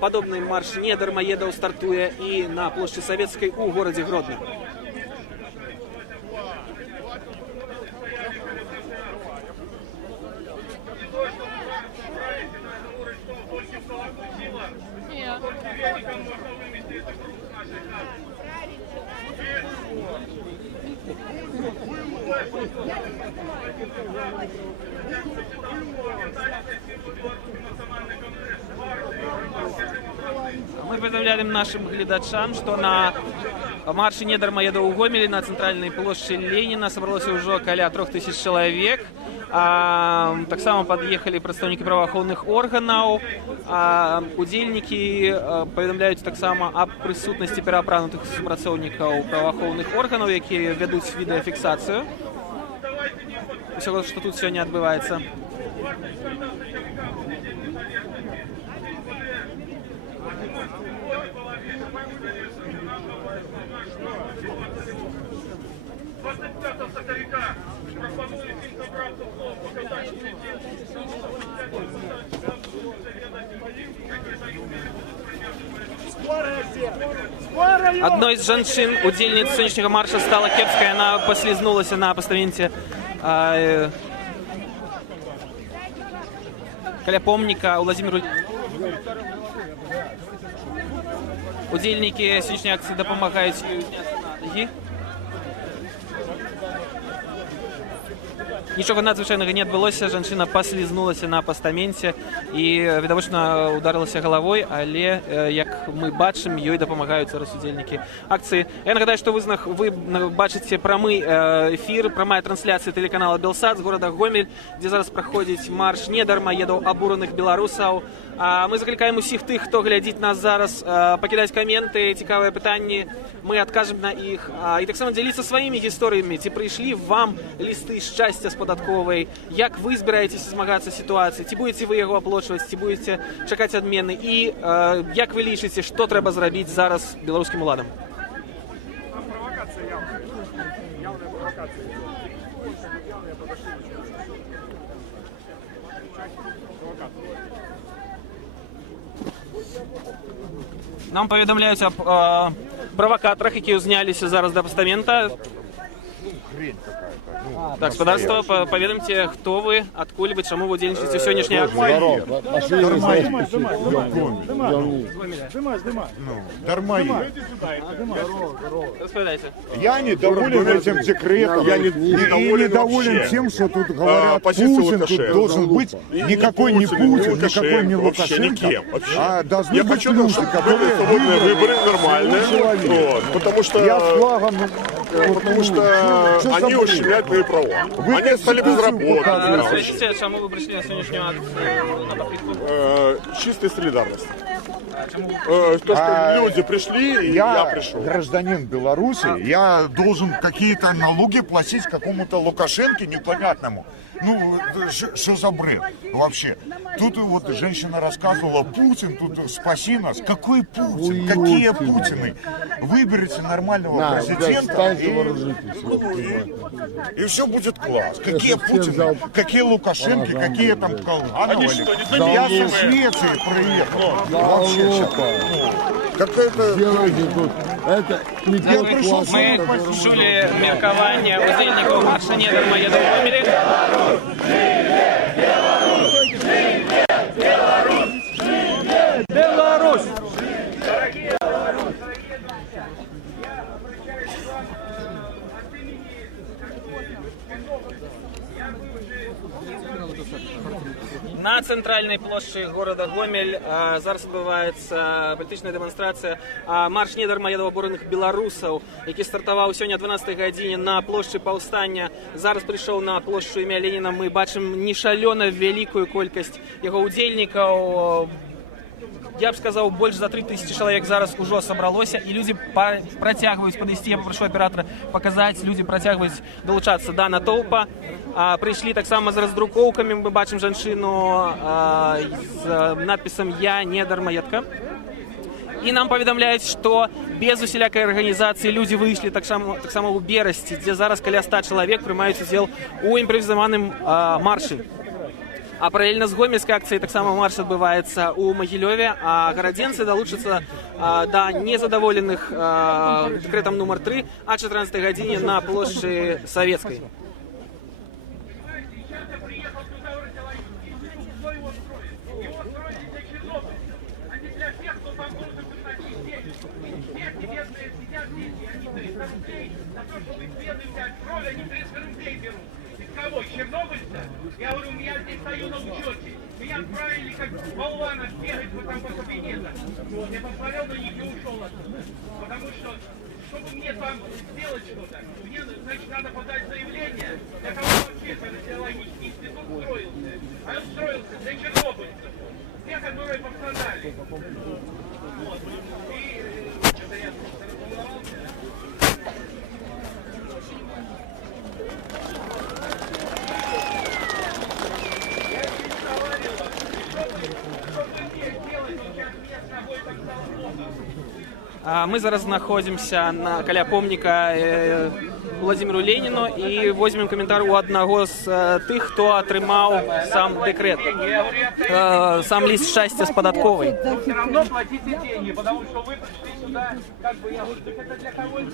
подобний марш «Не дармоедов» стартує і на площі Советської у городі Гродно. Мы повідомляємо нашим глядачам, что на марше «Не дармоедов» у Гомелі на центральной площади Ленина собралось уже около 3000 человек. Так само подъехали представники правоохранных органов. Удельники повідомляють так само о присутності переапранутих співпрацівників правоохранних органів, які ведуть відеофіксацію всього, що тут сьогодні відбувається. Одной из женщин, удельниц сьогоднішнього марша, стала кепська. Вона послизнулася на постаменті каля помника Владимиру. Удельники сьогоднішньої акції допомагають їй підняти ноги. Нічого надзвичайного не відбулося, жінка послизнулася на постаменті і, відповідно, ударилася головою, але, як ми бачимо, їй допомагають зараз удільники акції. Я нагадаю, що ви бачите прямий ефір, пряма трансляція телеканалу Белсат з города Гомель, де зараз проходить марш «Не дармоедов» обурених білорусів. Ми закликаємо усіх тих, хто глядить нас зараз, покидати коменти, цікаві питання, ми відкажемо на їх. І так само ділитися своїми історіями. Ці прийшли вам листи щастя з податкової, як ви збираєтеся змагатися з ситуацією, чи будете ви його оплачувати, чи будете чекати відміни, і як ви лічите, що треба зробити зараз білоруським владам? Нам повідомляють об провокаторах, які знялися зараз до постамента. Так, господарство, поведомьте, кто вы, откуда вы, чему вы удельничаете в сегодняшней акции. Распорядайте. Я недоволен этим декретом. Я недоволен тем, что тут говорят, Путин тут должен быть. Никакой не Путин, никакой не Лукашенко. А должны быть люди, которые выборы нормальные. Потому что они ущемляют мои права. Они стали безработными. Расскажите, чему вы пришли на сегодняшнюю акцию на подписку? Чистая солидарность. То, что люди пришли, и я пришел. Гражданин Беларуси, я должен какие-то налоги платить какому-то Лукашенко непонятному. Ну, что за бред вообще? Тут вот женщина рассказывала, Путин, тут спаси нас. Какой Путин? Какие Путины? Выберите нормального президента и все будет класс. Какие Путины? Какие Лукашенко? Какие там Колгановы? Я со Швеции приехал. Вообще какая-то... Мы чули меркование удзельнікаў марша недармаедаў у Гомелі. Беларусь! На центральнай плошчы горада Гомель зараз адбываецца палітычная дэманстрацыя марш недармаедаў абураных беларусаў, які стартаваў сёння о 12 гадзіне на плошчы паўстання. Зараз прыйшоў на плошчу імя Леніна. Мы бачым нешалёна вялікую колькасць яго удзельнікаў. Я б сказаў, больш за 3000 чалавек зараз ужо сабралося, і людзі працягваюць падысці. Я папрошу аператара паказаць, людзі працягваюць далучацца да натоўпа. Прыйшлі таксама з раздрукоўкамі. Мы бачым жанчыну з надпісам «Я не дармаедка». І нам паведамляюць, што без усялякай арганізацыі людзі выйшлі таксама ў Берасці, дзе зараз каля 100 чалавек прымаюць удзел у імправізаваным маршы. А паралельна з гомельскай акцыяй таксама марш адбываецца ў Магілёве, а гарадзенцы далучацца да незадаволеных дэкрэтам нумар 3 о 14 гадзіне на плошчы Савецкай. Чернобыльца, я говорю, я здесь стою на учете. Меня отправили как болвана бегать по кабинету. Я посмотрел на них и ушел оттуда. Потому что, чтобы мне там сделать что-то, мне, значит, надо подать заявление, для кого вообще радиологический институт строился. А он строился для чернобыльцев. Те, которые пострадали. Вот. И что-то я волновался. Мы зараз знаходзімся каля помніка Владимиру Леніну і возьмем каментар у аднаго з тых, хто атрымаў сам дэкрэт, сам ліст шчасця з падатковай.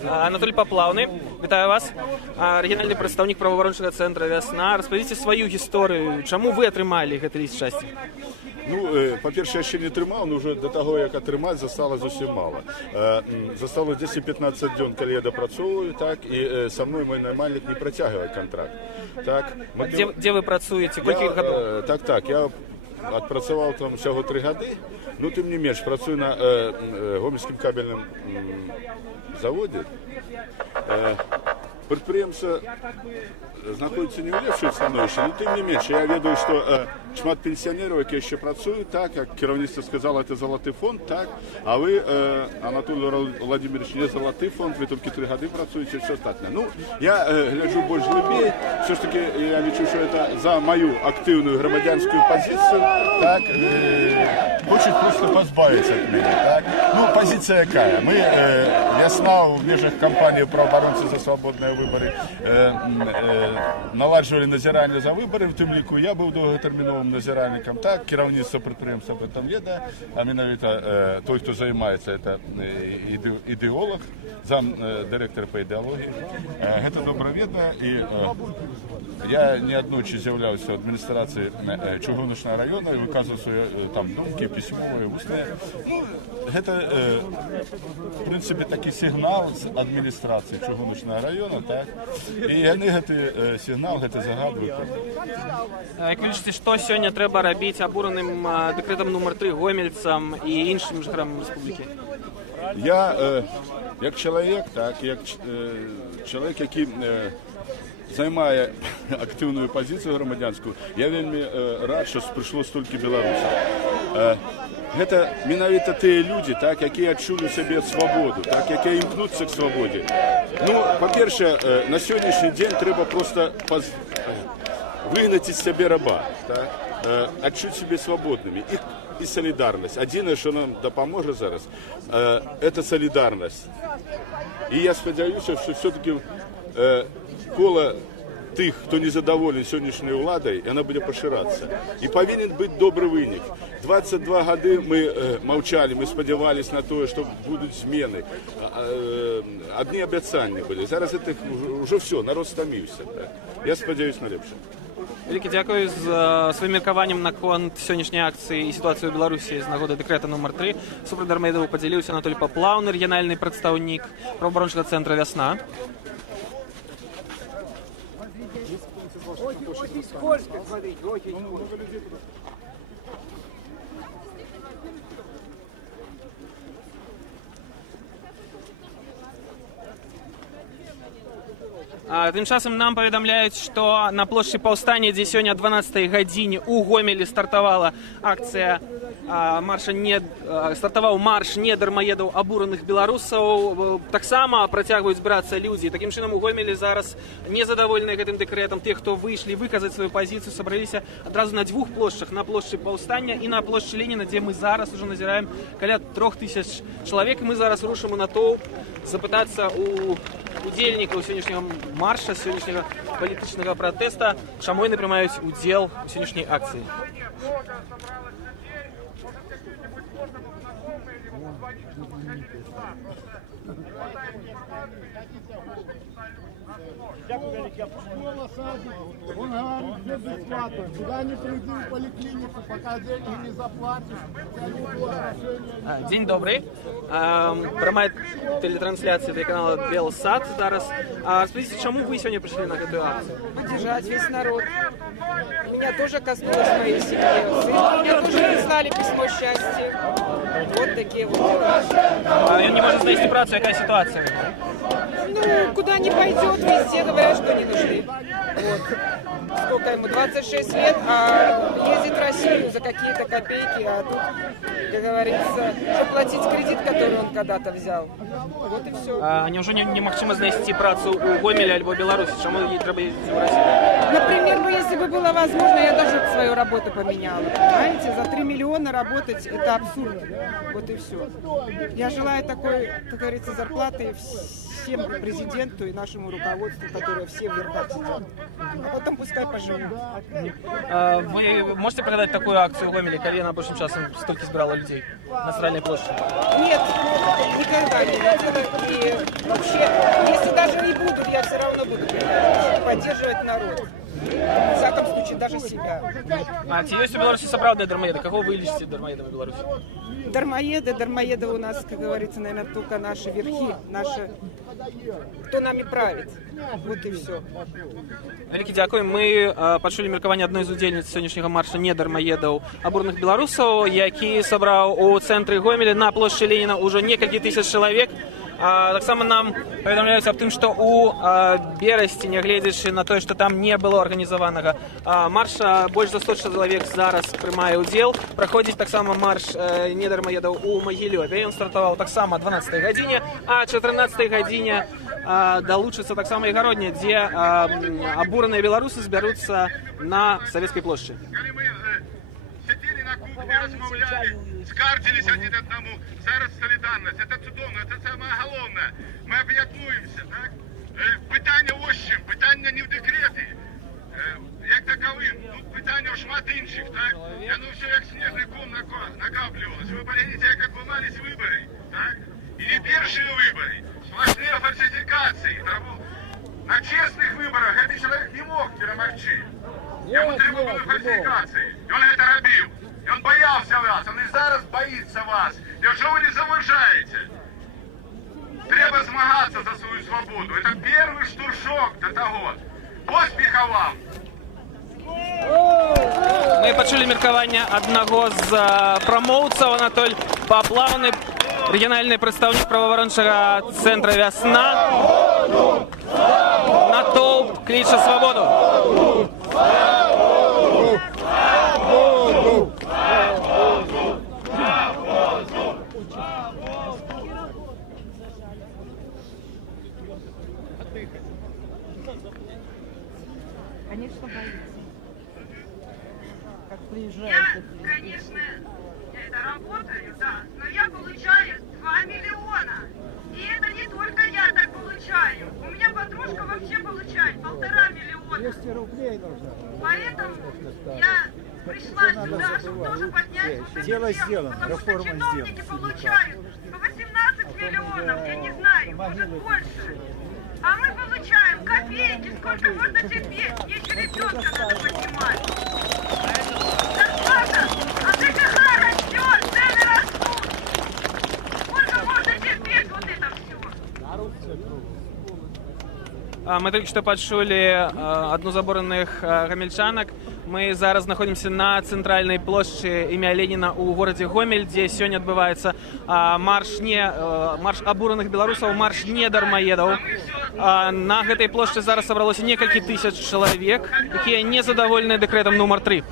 Анатолий Поплавный, вітаю вас. Рэгіянальны прадстаўнік праваабарончага цэнтра «Вясна». Распавядзіце сваю гісторыю. Чаму вы атрымалі гэты ліст шчасця? Ну, по-перше, я ще не тримав, але вже до того, як отримати, засталось зовсім мало. Засталось 10-15 днів, коли я допрацьовую, так, і со мною мій наймальник не протягує контракт. Так. Де ви працюєте? Скільки років? Так, я відпрацював там всього 3 роки, ну, тим не менш, працюю на Гомельському кабельному заводі. Підприємство знаходиться не в ліпшому становищі, але тим не менше, я ведаю, що шмат пенсіонерів, які ще працюють, так, як керівництво сказало, це золотий фонд, так, а ви, Анатолій Володимирович, не золотий фонд, ви тільки 3 роки працюєте, і все остальне. Ну, я гляджу більш глибіше, все ж таки, я відчув, що це за мою активну громадянську позицію, так, хочуть просто позбавитися від мене, так. Ну, позиція яка? Ми, «Весна» в межах кампанії «Правооборонці за свободні вибори» наладжували назирання за вибори, в тим ліку я був довготерміновим назиральником, так, керівництво підприємства об этом ведає, а менавіта той, хто займається, це ідеолог, замдиректора по ідеології. Це добре ведає, і я неодночі з'являвся в адміністрації Чугуночного району і виказував свої там думки, письмові, усні. Ну, це, в принципі, такий сигнал з адміністрації Чугуночного району, так, і вони цей сигнал, цей загадують. Як ви лічите, що сьогодні треба робити обураним декретом номер 3 гомельцям і іншим жителям республіки? Я, як чоловік, так, як чоловік, який займає активну позицію громадянську, я вельми рад, що прийшло стільки білорусів. Це менавіта ті люди, так, які відчули в собі свободу, так, які імкнуться к свободі. Ну, по-перше, на сьогоднішній день треба просто вигнати з себе раба, так. адчуць себе свободными. И солидарность. Адзінае, что нам дапаможа зараз, это солидарность. И я спадзяюся, что все-таки кола тых, хто незадаволен сённяшняй уладай, яна будзе пашырацца. І павінен быць добры вынік. 22 гады мы маўчалі, мы спадзявались на тое, што будуць змены. Адны абяцанні былі. Зараз это ўжо все, народ стаміўся. Я спадзяюсь на лепшае. Вялікі дзякую за сваім меркаваннем наконт сённяшняй акцыі і сітуацыі ў Беларусі з нагоды дэкрэта нумар 3. Супраць Дармаедова падзяліўся Анатолій Паплаўны, рэгіянальны прадстаўнік праваабарончага цэнтра «Вясна». Очень скользко, смотрите, очень скользко. Тым часам нам паведамляюць, што на плошчы паўстання, дзе сёння 12 гадзіне у Гомелі стартавала акцыя стартаваў марш не дармаедаў абураных беларусаў. Таксама працягваюць збірацца людзі. Такім чынам у Гомелі зараз незадаволеныя гэтым дэкрэтам. Тых, хто выйшлі выказаць сваю пазіцыю, сабраліся адразу на дзвюх плошчах, на плошчы паўстання і на плошчы Леніна, дзе мы зараз уже назіраем каля 3000 чалавек. Мы зараз рушым у натоўп запытацца у удзельнікаў сённяшняга марша, сённяшняга палітычнага пратэста, чаму яны прымаюць удзел у сённяшняй акцыі. Школа, садик, он говорит, все бесплатно. Куда не приди в поликлинику, пока деньги не заплатишь, у тебя не было решения. Дзень добрый. Прямая телетрансляция телеканала Белсат зараз. Расскажите, чему вы сегодня пришли на эту акцию? Поддержать весь народ. Меня тоже коснулось моей семьи. Мне тоже прислали письмо счастья. Вот такие вот дела. Он не может знайти працу, какая ситуация? Ну, куда не пойдет, везде говорят, что не нужны. Вот. Сколько ему, 26 лет, а ездит в Россию за какие-то копейки, а тут, как говорится, чтобы платить кредит, который он когда-то взял. Вот и все. Неужели немагчыма знайти працу у Гомеля альбо Беларуси? Чему ей треба ездить в Россию? Например, если бы было возможно, я даже свою работу поменяла. Понимаете, за 3 миллиона работать это абсурд. Вот и все. Я желаю такой, как говорится, зарплаты всем президенту и нашему руководству, которые все в верхах сидят. А потом пускай поживут. Вы можете пригадать такую акцию в Гомеле, когда на большим часом столько собирала людей на Центральной площади? Нет, никогда не видела. И вообще, если даже и будут, я все равно буду поддерживать народ. В всяком случае, даже себя. А ці ёсць у Беларуси сапраўдныя дармаеды? Кого вы лічыце дармаедам у Беларуси? Дармоеды у нас, как говорится, наверное, только наши верхи, наши, кто нами правит. Вот и все. Вялікі дзякуй. Мы пачулі меркаванне адной з удзельніц сённяшняга марша не дармаедаў абурных беларусаў, які сабраў у цэнтры Гомеля на плошчы Леніна ўжо некалькі тысяч чалавек. Таксама нам паведамляюць аб тым, што ў берасці, нягледзячы на тое, што там не было арганізаванага марша, больш за 100 чалавек зараз прымае ўдзел. Праходзіць таксама марш не дармаедаў у Магілёве. Ён стартаваў таксама 12 гадзіне, а 14 гадзіне далучыцца таксама і гародня, дзе абураныя беларусы збяруцца на Савецкай плошчы. Скаржились один одному, зараз солидарность, это чудовно, это самое головное. Мы об'єднуємося, так? Питання ось чим, питання не в декреті, як таковим, тут питання в шмат інших, так? Оно все як снежный ком накаплювалось. Вы поглядите, як отбывались выборы, так? И не первые выборы, сплошные фальсификации. На честных выборах этот человек не мог перемогчи. Ему треба было фальсификации, и он это робил. Он боялся вас, он и зараз боится вас. Якщо ви не заважаєте, треба змагатися за свою свободу. Это первый штуршок до того. Поспіха вам! Мы пачулі меркаванне аднаго з прамоўцаў. Анатоль Паплаўны, рэгіянальны прадстаўнік праваабарончага цэнтра «Вясна». Натоўп кліча свабоду. Конечно, боится. Как конечно, работаю, да, но я получаю 2 миллиона. И это не только я так получаю. У меня подружка вообще получает 1,5 миллиона. 200 рублей нужно. Поэтому я пришла сюда, чтобы тоже поднять вот эту Дело тему, сделано, потому что реформа чиновники сделана. получают по 18 миллионов, я не знаю, может больше. А мы получаем копейки, сколько можно терпеть, еще ребенка надо поднимать. Зарплата, а ЖКХ растет, цены растут. Сколько можно терпеть вот это все? Ми тільки що почули одну з обурених гомельчанок. Ми зараз знаходимося на центральній площі ім'я Леніна у городі Гомель, де сьогодні відбувається марш обурених білорусів, марш недармоедов. На гэтай площі зараз зібралося некалькі тисяч чоловік, які не задоволені декретом номер 3.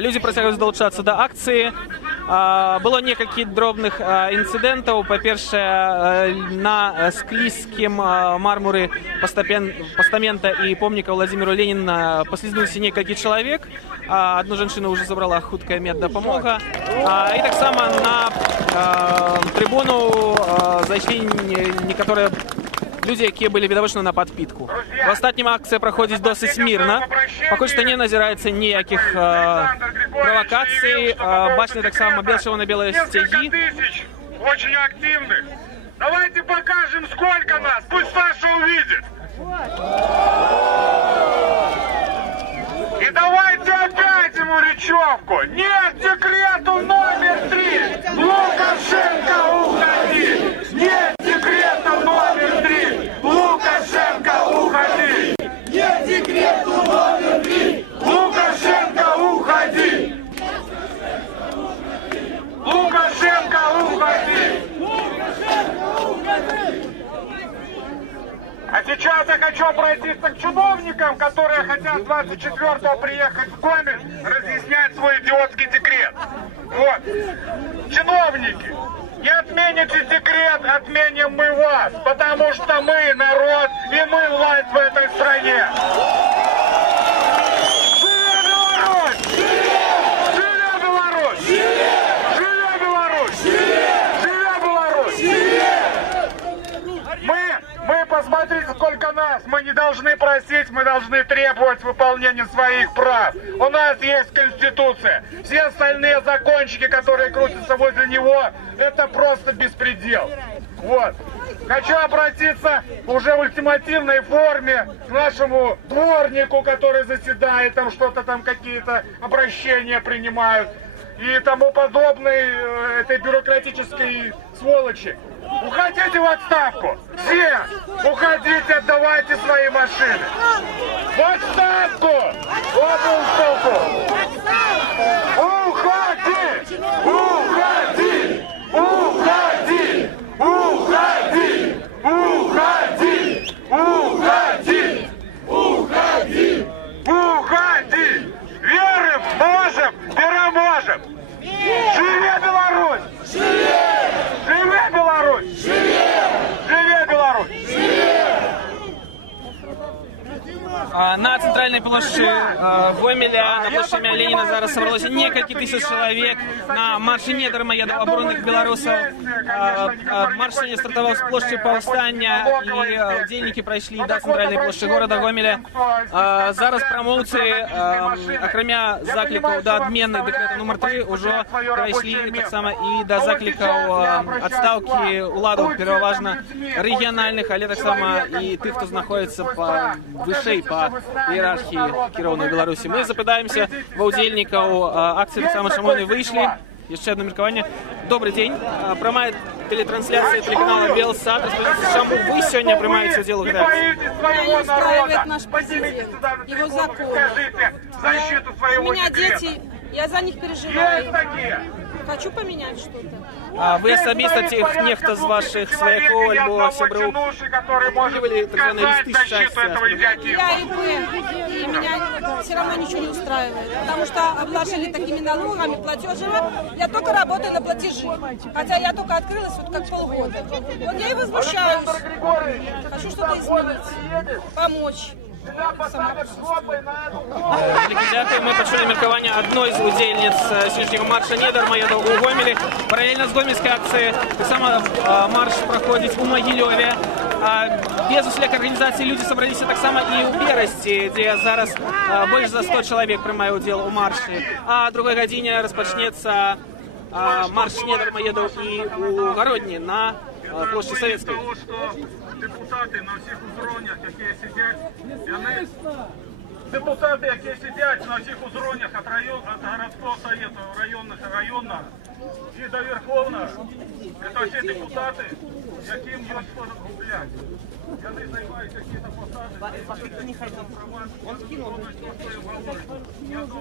Люди працягваюць далучацца да акцыі. Было некалькі дробных інцыдэнтаў. Па-першае, на склізкім мармуры пастамента і помніка Владимиру Леніна паслізнуліся некалькі чалавек. Одну жанчыну ўжо забрала хуткая меддапамога. І таксама на трыбуну зайшлі некаторыя люди, якія былі відавочна на падпітку. В астатнім акцыя праходзіць досыць мірна. Пакуль што не назіраецца ніякіх правакацый. Бачны таксама бело-чырвона-белыя сцягі. Очень активных. Давайте покажем, сколько нас. Пусть Саша увидит. И давайте опять ему речевку. Нет декрету номер 3. Лукашенко, уходи. Нет декрета номер 3. Лукашенко, уходи. Нет декрету номер 3. Лукашенко, уходи. Лукашенко, уходи. А сейчас я хочу обратиться к чиновникам, которые хотят 24-го приехать в Гомель, разъяснять свой идиотский декрет. Вот. Чиновники, не отмените декрет, отменим мы вас, потому что мы народ и мы власть в этой стране. Живе Беларусь! Живе Беларусь! Живе Беларусь! Мы посмотрите, сколько нас. Мы не должны просить, мы должны требовать выполнения своих прав. У нас есть Конституция. Все остальные закончики, которые крутятся возле него, это просто беспредел. Вот. Хочу обратиться уже в ультимативной форме к нашему дворнику, который заседает, там что-то там какие-то обращения принимают и тому подобной этой бюрократической сволочи. Уходите в отставку! Все! Уходите, отдавайте свои машины! В отставку! В отставку! Уходи! Уходи! Уходи! Уходи! Уходи! Уходи! Уходи! Уходи! Верим, можем, переможем! Живе Беларусь! Живе! Живе Беларусь! Живе Беларусь! На центральнай площі Гомеля, на площі ім'я Леніна зараз зібралося некалькі тисяч чоловік на марші недармоедов обурених білорусів. Марш сьогодні стартував з площі Повстання і удзельнікі пройшли до центральної площі города Гомеля. Зараз промоўцы, акрамя заклікаў да адмены дэкрэта номер 3, ужо прайшлі таксама і да заклікаў адстаўкі уладаў пераважна рэгіянальных, але таксама і тых, хто знаходзіцца вышэй па иерархии кіроўнай Беларусі. Мы запытаемся ва ўдзельнікаў акцыі, таксама чаму яны выйшлі. Яшчэ одно меркаванне. Добрый день. Прямая телетрансляция телеканала Белсат. Расскажите, чему вы сегодня принимаете удел в этой акции? Меня устраивает наш президент, его закон. У меня дети, я за них переживаю. Хочу поменять что-то. А вы особисто тех нехто з ваших свояков альбо сяброў увидели так званые листы счастья? Я ИП, и меня все равно ничего не устраивает, потому что обложили такими налогами, платежами. Я только работаю на платежи, хотя я только открылась вот как полгода. Вот я и возмущаюсь. Хочу что-то изменить, помочь. Великі дякую. Ми почули міркування одної з удільниць сьогоднішнього марша «Не дармоеда» у Гомелі. Паралельно з гомельською акцією так само марш проходить у Могилеве. Без усіляк організації люди собралися так само і у Бересті, де зараз більше за 100 чоловік приймає уділ у марші. А о другой годині розпочнеться марш «Не дармоеда» і у Городні на площі Советської. Депутати на всіх узронях, які сидять, депутати, які сидять на всіх узронях від городського совету, районного і до Верховного, це всі депутати, яким є що гублять. Вони займають якісь посади, не ходять права, он скинул, що я говорю.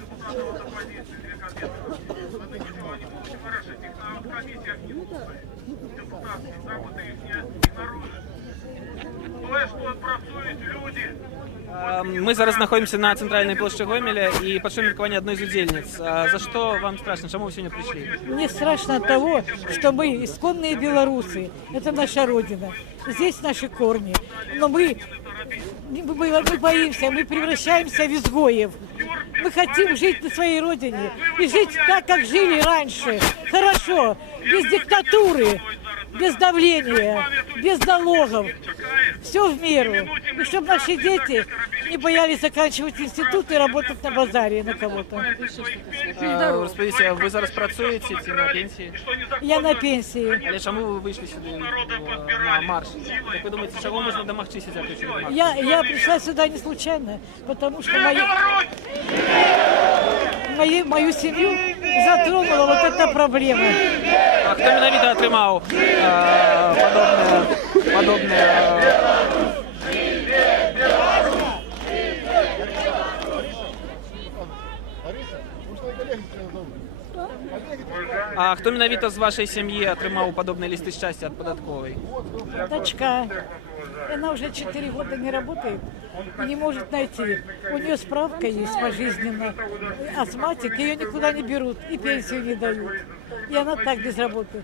Депутатов оппозиции, две кабинки. Хороших их на комиссиях не слушают. Депутатские запады их не игноруют. То, что працуют люди. Ми зараз знаходимося на центральній площі Гомеля і почули міркування одної з удільниць. За що вам страшно? Чому ви сьогодні прийшли? Мне страшно от того, что мы исконные белорусы. Это наша родина. Здесь наши корни. Но мы боимся, мы превращаемся в изгоев. Мы хотим жить на своей родине и жить так, как жили раньше. Хорошо, без диктатуры, без давления, без налогов. Все в меру. И чтобы наши дети не боялись заканчивать институт и работать на базаре на кого-то. Розповідайте, ви зараз працюєте чи на пенсії? Я на пенсии. Але чому ви вийшли сюди на марш? Як ви думаєте, чого можна домогтися заключити марш? Я пришла сюда не случайно, потому что мою семью затронула вот эта проблема. А хто менавіта отримав подобне? А хто менавіта з вашої сім'ї отримав подобні листи щастя від податкової? Дочка. Она уже 4 года не работает и не может найти. У нее справка есть пожизненно. Астматик, ее никуда не берут и пенсию не дают. И она так без работы.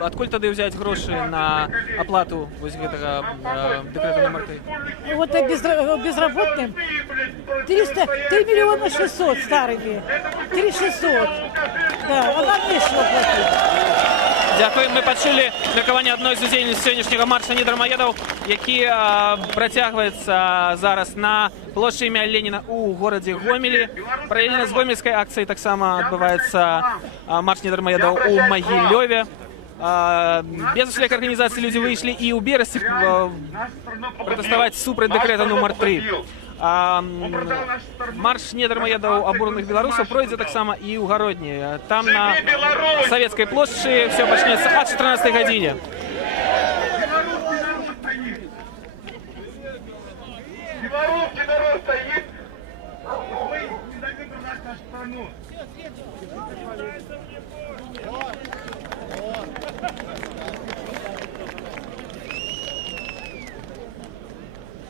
Откуль тоді взяти гроші на оплату ось гэтага декрету номер 3? Вот безработным 3 миллиона 600 старыми. 3 600. Да, она нечего платить. Дякую. Ми почули міркування одної з удільниць сьогоднішнього марша «Не дармоедов», який протягується зараз на площі ім'я Леніна у городі Гомелі. Паралельно з гомельською акцією так само відбувається марш «Не дармоедов» у Могилеве. Без усіляк організації люди вийшли і у Бересті протестувати супротив декрету номер 3. Марш «Не дармоедов» обурених білорусів пройде так само і у Городні. Там на Советській площі все почнеться о 14 годині. Белорусский народ стоит, мы не дадим продать нашу страну.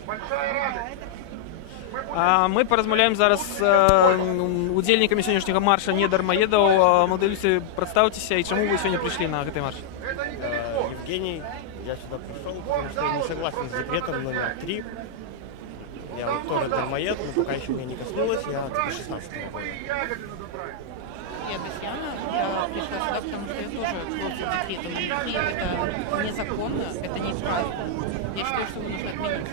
Большая радость. Ми порозмовляємо зараз з удільниками сьогоднішнього марша «Не дармоедов». Молоді люди, представтеся, і чому ви сьогодні прийшли на цей марш? Евгений, я сюда пришел, потому что я не согласен с декретом номер 3. Я вот тоже дармоед, но пока еще меня не коснулось, я только 16 года. Я Татьяна, я пришла сюда, потому что я тоже против декрета номер 3. Это незаконно, это неправильно. Я считаю, что его нужно отменить.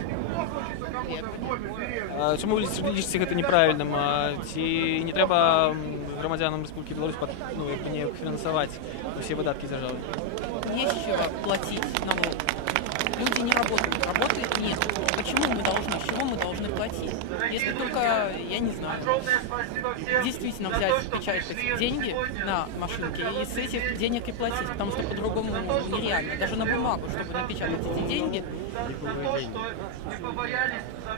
Чому ви лічите гэта неправільным? Ці не трэба громадянам Республики Беларусь не фінансаваць усе выдаткі дзяржавы? Нечего платить налог. Люди не работают, работает нет. Почему мы должны, с чего мы должны платить? Если только, я не знаю, действительно взять, печатать деньги на машинке и с этих денег и платить, потому что по-другому нереально. Даже на бумагу, чтобы напечатать эти деньги,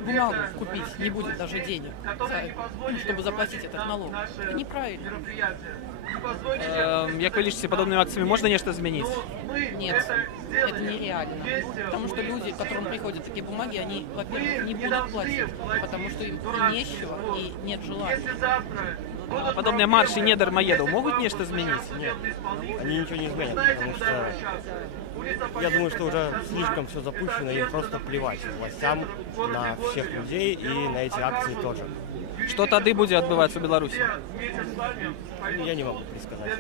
бумагу купить не будет даже денег, чтобы заплатить этот налог. Это неправильно. Як ви лічите, подобними акціями можна нечто змінити? Нет, это нереально. Потому что люди, к которым приходят такие бумаги, они, во-первых, не будут платить, потому что им нечего и нет желания. Подобные марши не дармоедов могут нечто изменить? Нет, они ничего не изменят, потому что я думаю, что уже слишком все запущено, им просто плевать властям на всех людей и на эти акции тоже. Что тады будет отбываться в Беларуси? Я не могу предсказать.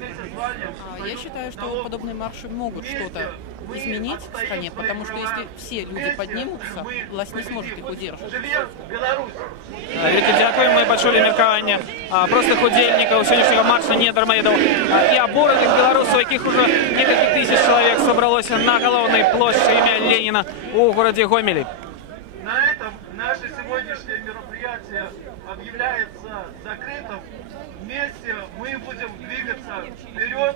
Я считаю, что подобные марши могут что-то изменить в стране, потому что если все люди поднимутся, власть не сможет их удержать. Велькі дякуємо. Ми почули міркування простих удельників сьогоднішнього маршу «Не дармоедов» і обурених білорусів, яких уже несколько тысяч человек собралось на головной площади ім'я Ленина у городе Гомелі. На этом наше сегодняшнее мероприятие объявляется закрытым. Вместе мы будем двигаться вперед,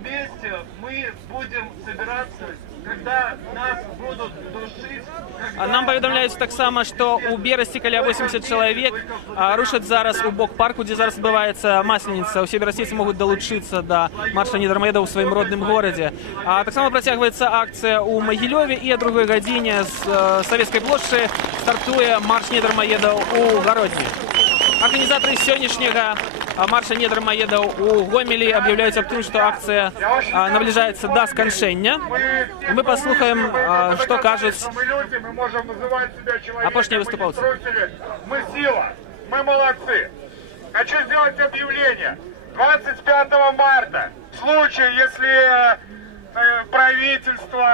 вместе мы будем собираться, когда нас будут душить. Нам повідомляють так само, що у Берасці каля 80 чоловік рушать зараз у бок парку, де зараз відбувається Масленіця. Усі берасційці можуть долучитися до марша «Не дармоедов» у своєму родному городі. Так само протягується акція у Могилеві і о 2 годині з Советської площі стартує марш «Не дармоедов» у Городні. Организаторы сегодняшнего марша «Не дармоедов» у Гомелі объявляют об том, что акция наближается до скончания. Мы послушаем, что кажут опошние выступавцы. Мы сила, мы молодцы. Хочу сделать объявление. 25 марта, в случае, если правительство,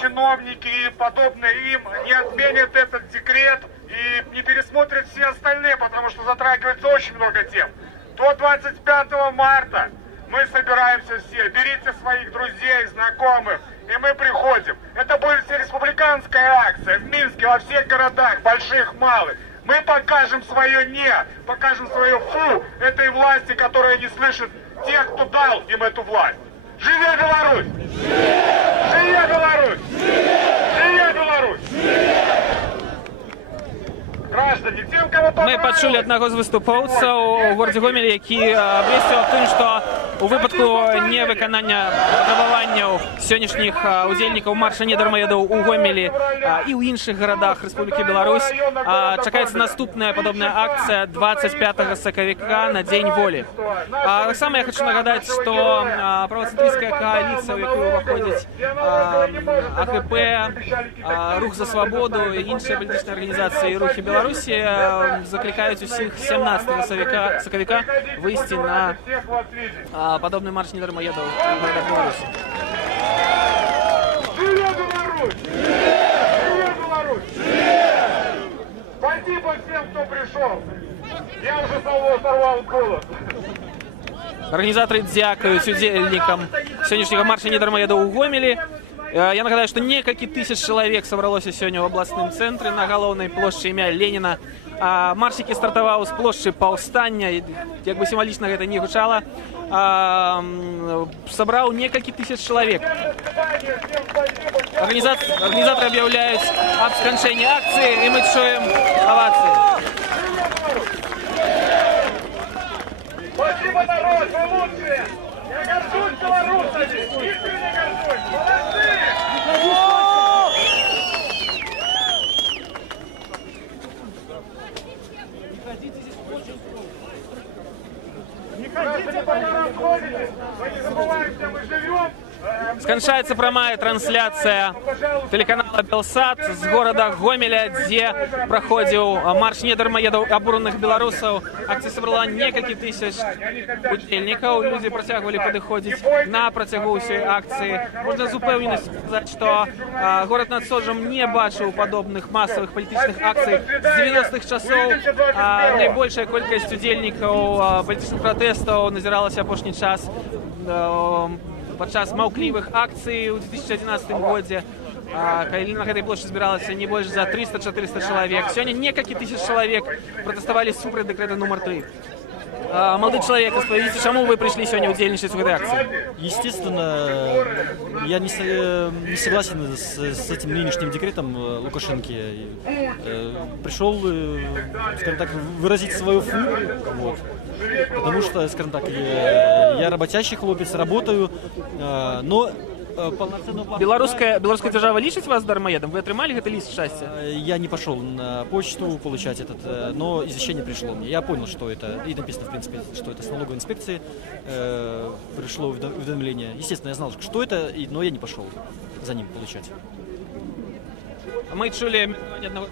чиновники и подобные им не отменят этот декрет и не пересмотрят все остальные, потому что затрагивается очень много тем, то 25 марта мы собираемся все. Берите своих друзей, знакомых, и мы приходим. Это будет республиканская акция в Минске, во всех городах, больших, малых. Мы покажем свое «не», покажем свое «фу» этой власти, которая не слышит тех, кто дал им эту власть. Живе Беларусь! Живе Беларусь! Живе Беларусь! Ми почули одного з виступовців у городі Гомелі, який обвістив тим, що у випадку невиконання требувань сьогоднішніх удільників марша «Не дармоедов» у Гомелі і у інших городах Республіки Білорусь чекається наступна подобна акція 25 соковика на День волі. Так само я хочу нагадати, що правоцентристська коаліція, в яку входять АКП, Рух за свободу і інші політичні організації і рухи Білорусі закликають усіх 17 соковика вийти на подобный марш «Не дармоедов» в городах Беларуси. Живе Беларусь! Живе Беларусь! Спасибо всем, кто пришел. Я уже сорвал голос. Организаторы дякують удельникам сьогоднішнього марша «Не дармоедов» у Гомелі. Я нагадаю, что несколько тысяч человек собралось сегодня в областном центре на головной площади ім'я Ленина. Маршики стартовал с площади Повстання, как бы символично это не гучало. Собрал несколько тысяч человек. Организаторы объявляют об скончании акции, и мы чуем овации. Спасибо, народ, вы лучшие! Я горжусь белорусами! Искренне горжусь! Молодцы! Скончается прямая трансляция телеканала Белсат з города Гомеля, где проходил марш «Не дармоедов» обурених белорусов. Акция собрала несколько тысяч удельников. Люди протягивали подходить на протягу всей акции. Можно с уверенностью сказать, что город над Соджем не бачил подобных массовых политических акций с 90-х часов. Наибольшая колькость удельников политических протестов назиралась опошний час подчас маўклівых акцый у 2011 годзе. На этой площади збиралось не больше за 300-400 человек. Сегодня несколько тысяч человек протестовали супраць декрета номер 3. Молодой человек, расскажите, чему вы пришли сегодня удельничать в этой акции? Естественно, я не согласен с этим нынешним декретом Лукашенки. Пришел, скажем так, выразить свою фу, вот. Потому что, скажем так, я работящий хлопец, работаю, но Белорусская держава лічыць вас дармоедом? Вы атрымалі гэты лист счастья? Я не пошел на почту получать этот, но извещение пришло мне. Я понял, что это, и написано, в принципе, что это с налоговой инспекции пришло уведомление. Естественно, я знал, что это, но я не пошел за ним получать. Мы чулі аднаго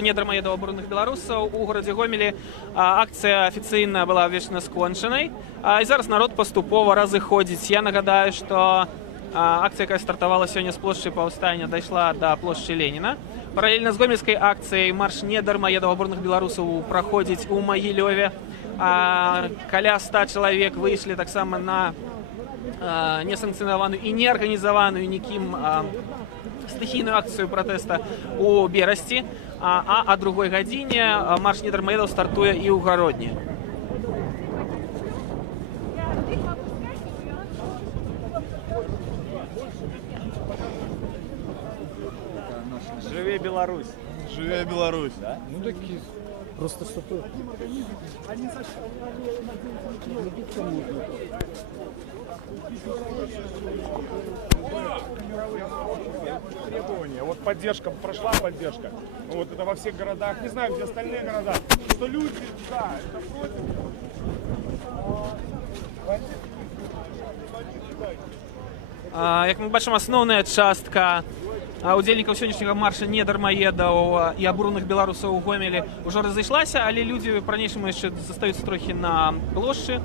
не дармоедаў абураных беларусаў у горадзе Гомелі. Акцыя афіцыйна была абвешчана скончанай, і зараз народ паступова разыходзіць. Я нагадаю, што акцыя, якая стартавала сёння з плошчы Паўстання, дайшла да плошчы Леніна. Паралельна з гомельскай акцыяй марш не дармоедаў абураных беларусаў праходзіць у Магілёве. Каля 100 чалавек выйшлі таксама на несанкцыянаваную і не арганізаваную нікім стыхійную акцыю пратэста у Берасці, а о другой гадзіне марш не дармоедаў стартуе і ў Гародні. Живе Беларусь! Живе Беларусь! Да? Ну такі просто статуя. Требования. Вот поддержка, прошла поддержка. Вот это во всех городах. Не знаю, где остальные города. Что люди, да, это против. Як мы бачым, асноўная частка удзельнікаў сённяшняга марша не дармоедаў і абураных беларусаў у Гомелі ўжо разышлася, але людзі па-ранейшаму яшчэ застаюцца трохі на плошчы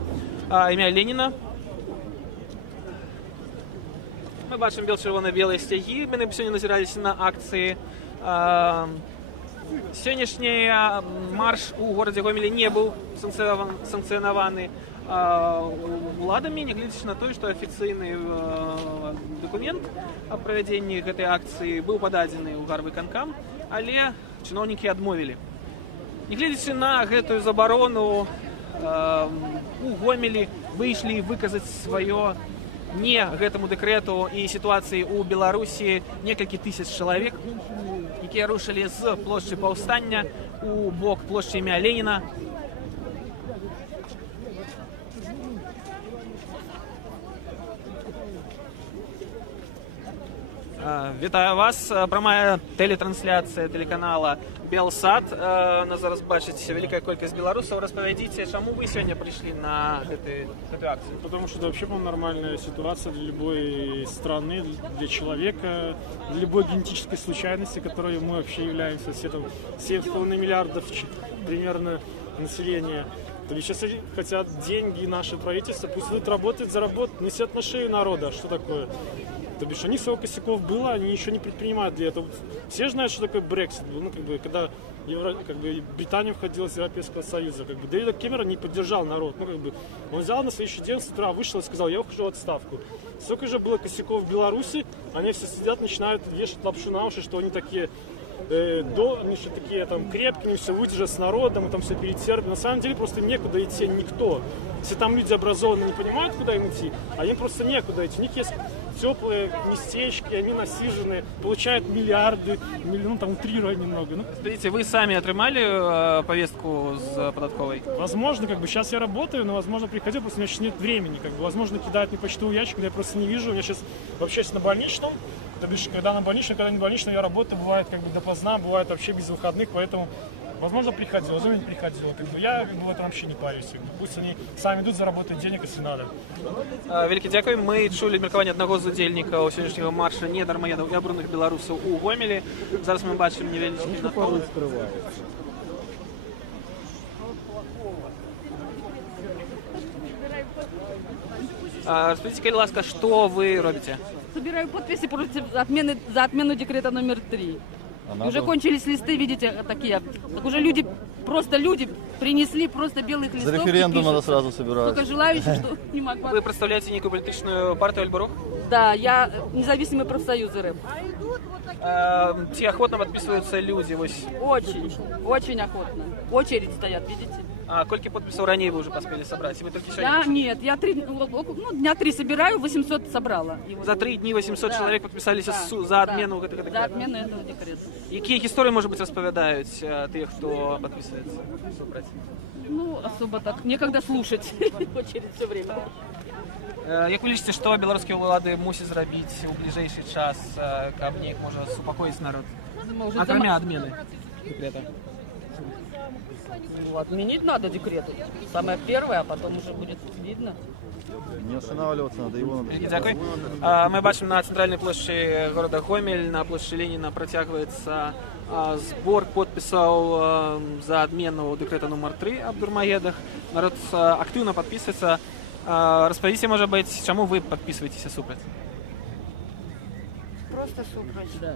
імя Леніна. Мы бачым бел-чырвона-белыя сцягі, яны сёння назіраліся на акцыі. Сённяшні марш у горадзе Гомелі не быў санкцыянаваны уладамі, нягледзячы на тое, што афіцыйны дакумент аб правядзенні гэтай акцыі быў пададзены ў гарвыканкам, але чыноўнікі адмовілі. Нягледзячы на гэтую забарону, у Гомелі выйшлі выказаць сваё не гэтаму дэкрэту і сітуацыі ў Беларусі некалькі тысяч чалавек, якія рушылі з плошчы Паўстання у бок плошчы імя Леніна. Вітаю вас. Прамая тэлетрансляцыя тэлеканала Белсат. Нас зараз бачыць вялікая колькасць беларусаў. Распавядзіце, чаму вы сегодня пришли на эту акцию? Потому что это вообще, по-моему, нормальная ситуация для любой страны, для человека, для любой генетической случайности, которой мы вообще являемся. Все там 7,5 миллиардов примерно населения. То есть сейчас хотят деньги наши правительства, пусть идут работать, заработать, несет на шею народа. Что такое? То бишь, у них своих косяков было, они ничего не предпринимают для этого. Все знают, что такое Брексит. Ну, как бы, когда Британия входила из Европейского Союза, Дэвид Кэмерон не поддержал народ. Ну, он взял на следующий день с утра, вышел и сказал: я ухожу в отставку. Сколько же было косяков в Беларуси, они все сидят, начинают вешать лапшу на уши, что они такие... они все такие там крепкие, они все выдержат с народом, и там все перетерпят. На самом деле просто некуда идти, никто. Если там люди образованные не понимают, куда им идти, а им просто некуда идти. У них есть теплые местечки, они насиженные, получают миллиарды, ну там утрирую немного. Ну. Смотрите, вы сами отрымали повестку с податковой? Возможно, сейчас я работаю, но возможно приходил, просто у меня сейчас нет времени. Возможно, кидают мне почтовый ящик, но я просто не вижу. Я сейчас вообще на больничном. То бишь, когда на больничном, когда не больничном, я работаю, бывает допоздна, бывает вообще без выходных, поэтому, возможно, приходил, возможно, не приходил. Я в этом вообще не парюсь. Пусть они сами идут, заработают денег, если надо. Вялікі дзякуй. Мы чулі меркаванне аднаго з удзельнікаў сённяшняга марша не дармоедаў і абураных беларусаў у Гомелі. Зараз мы бачым невялічкі натоўп. Расскажите, калі ласка, что вы робите? Собираю подписи за отмену декрета номер 3. Уже кончились листы, видите, такие. Так уже люди принесли просто белых листов. За референдум надо сразу собирать. Только желающих, что не могу. Вы представляете некую политическую партию альбо рух? Да, я независимый профсоюз РФ. Те охотно подписываются люди? Очень охотно. Очередь стоят, видите? А сколько подписей ранее вы уже поспели собрать? Вы только сегодня? Нет, я дня 3 собираю, 800 собрала. За 3 дні 800 чоловік підписалися за отмену этого декрета? За отмену этого декрета. Які історії, може бути, розповідають тих, хто підписується? Ну, особо так, некогда слушать. Очередь все время. Як ви лічыце, што беларускія ўлады мусяць зрабіць у бліжэйшы час, каб неяк можа супакоіць народ? Акрамя адмены декрета. Отменить надо декрет. Самое первое, а потом уже будет видно. Не останавливаться надо, его надо. Дякую. Мы бачим на центральной площади города Гомель, на площади Ленина протягивается сбор подписаў за адмену дэкрэта нумар 3 аб дурмаедах. Народ актыўна падпісваецца. Распавядзіце, можа быць, чаму вы падпісваецеся супраць? Просто супраць. Да.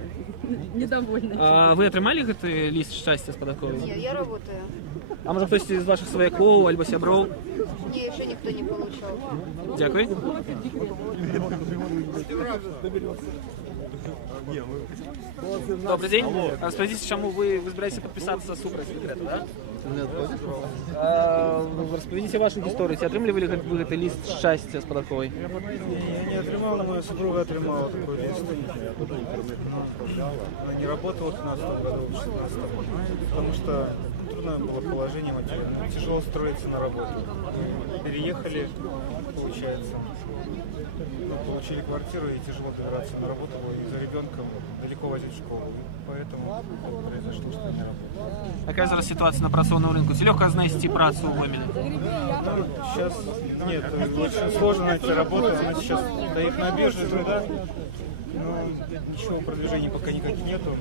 Недовольны. Вы атрымалі гэты ліст шчасця з падатковым? Не, я работаю. А можа хтосьці з вашых сваякоў альбо сяброў? Не, еще никто не получал. Дякую. Добрый день. Распавядзіце, чаму вы збіраецеся падпісацца супраць дэкрэта, да? Распавядзіце вашу гісторыю. Ці атрымлівалі вы гэты ліст шчасця з падатковай? Я не отрымал, но моя супруга отрымала такой лист. Я буду интернет-канал отправляла. Она не работала в 2015 году, в 2016, потому что трудное было положение материальное. Тяжело строиться на работу. Мы переехали, получается. Получили квартиру и тяжело добираться на работу, и за ребенком далеко возить в школу. Поэтому произошло, что не работало. Какая зараз ситуация на працоўным рынку? Ці лёгка знайсці працу ў Гомелі? Сейчас нет, очень сложно найти работу. Она сейчас стоит на бирже труда. Но ничего, продвижений пока никаких нету.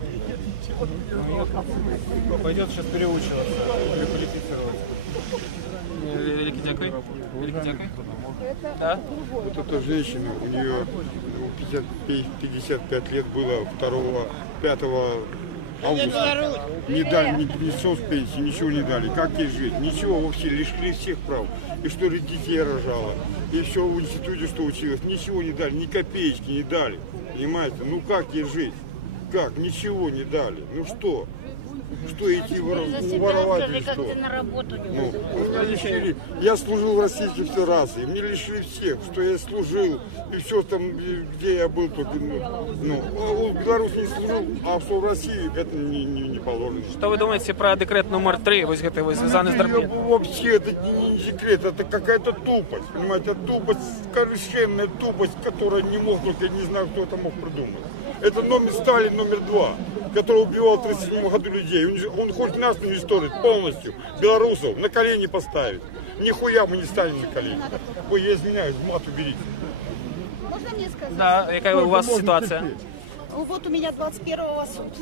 Пойдет сейчас переучиваться, переквалифицироваться. Великий дякую. Великий дякую. Да? Вот эта женщина, у нее 55 лет было 5 августа. Не дали ни соцпенсии, ничего не дали. Как ей жить? Ничего, вообще лишили всех прав. И что ли детей рожала. И все в институте, что училась. Ничего не дали, ни копеечки не дали. Понимаете? Ну как ей жить? Как? Ничего не дали. Ну что? Что идти воровать или что? Ну, лишили. Я служил в Российской Федерации, мне лишили всех, что я служил, и все там, где я был, только, в Беларуси не служил, а что в России это не положено. Что вы думаете про декрет номер 3, вот это вот связанный с дорогой? Вообще это не декрет, это какая-то тупость, понимаете, тупость, совершенная тупость, которая не мог, только я не знаю, кто это мог придумать. Это Сталин номер 2, который убивал в 1937 году людей. Он хоть нас уничтожит полностью, белорусов, на колени поставит. Нихуя мы не станем на колени. Ой, я извиняюсь, мат уберите. Можно мне сказать? Да, какая у вас ситуация? Вот у меня 21-го суд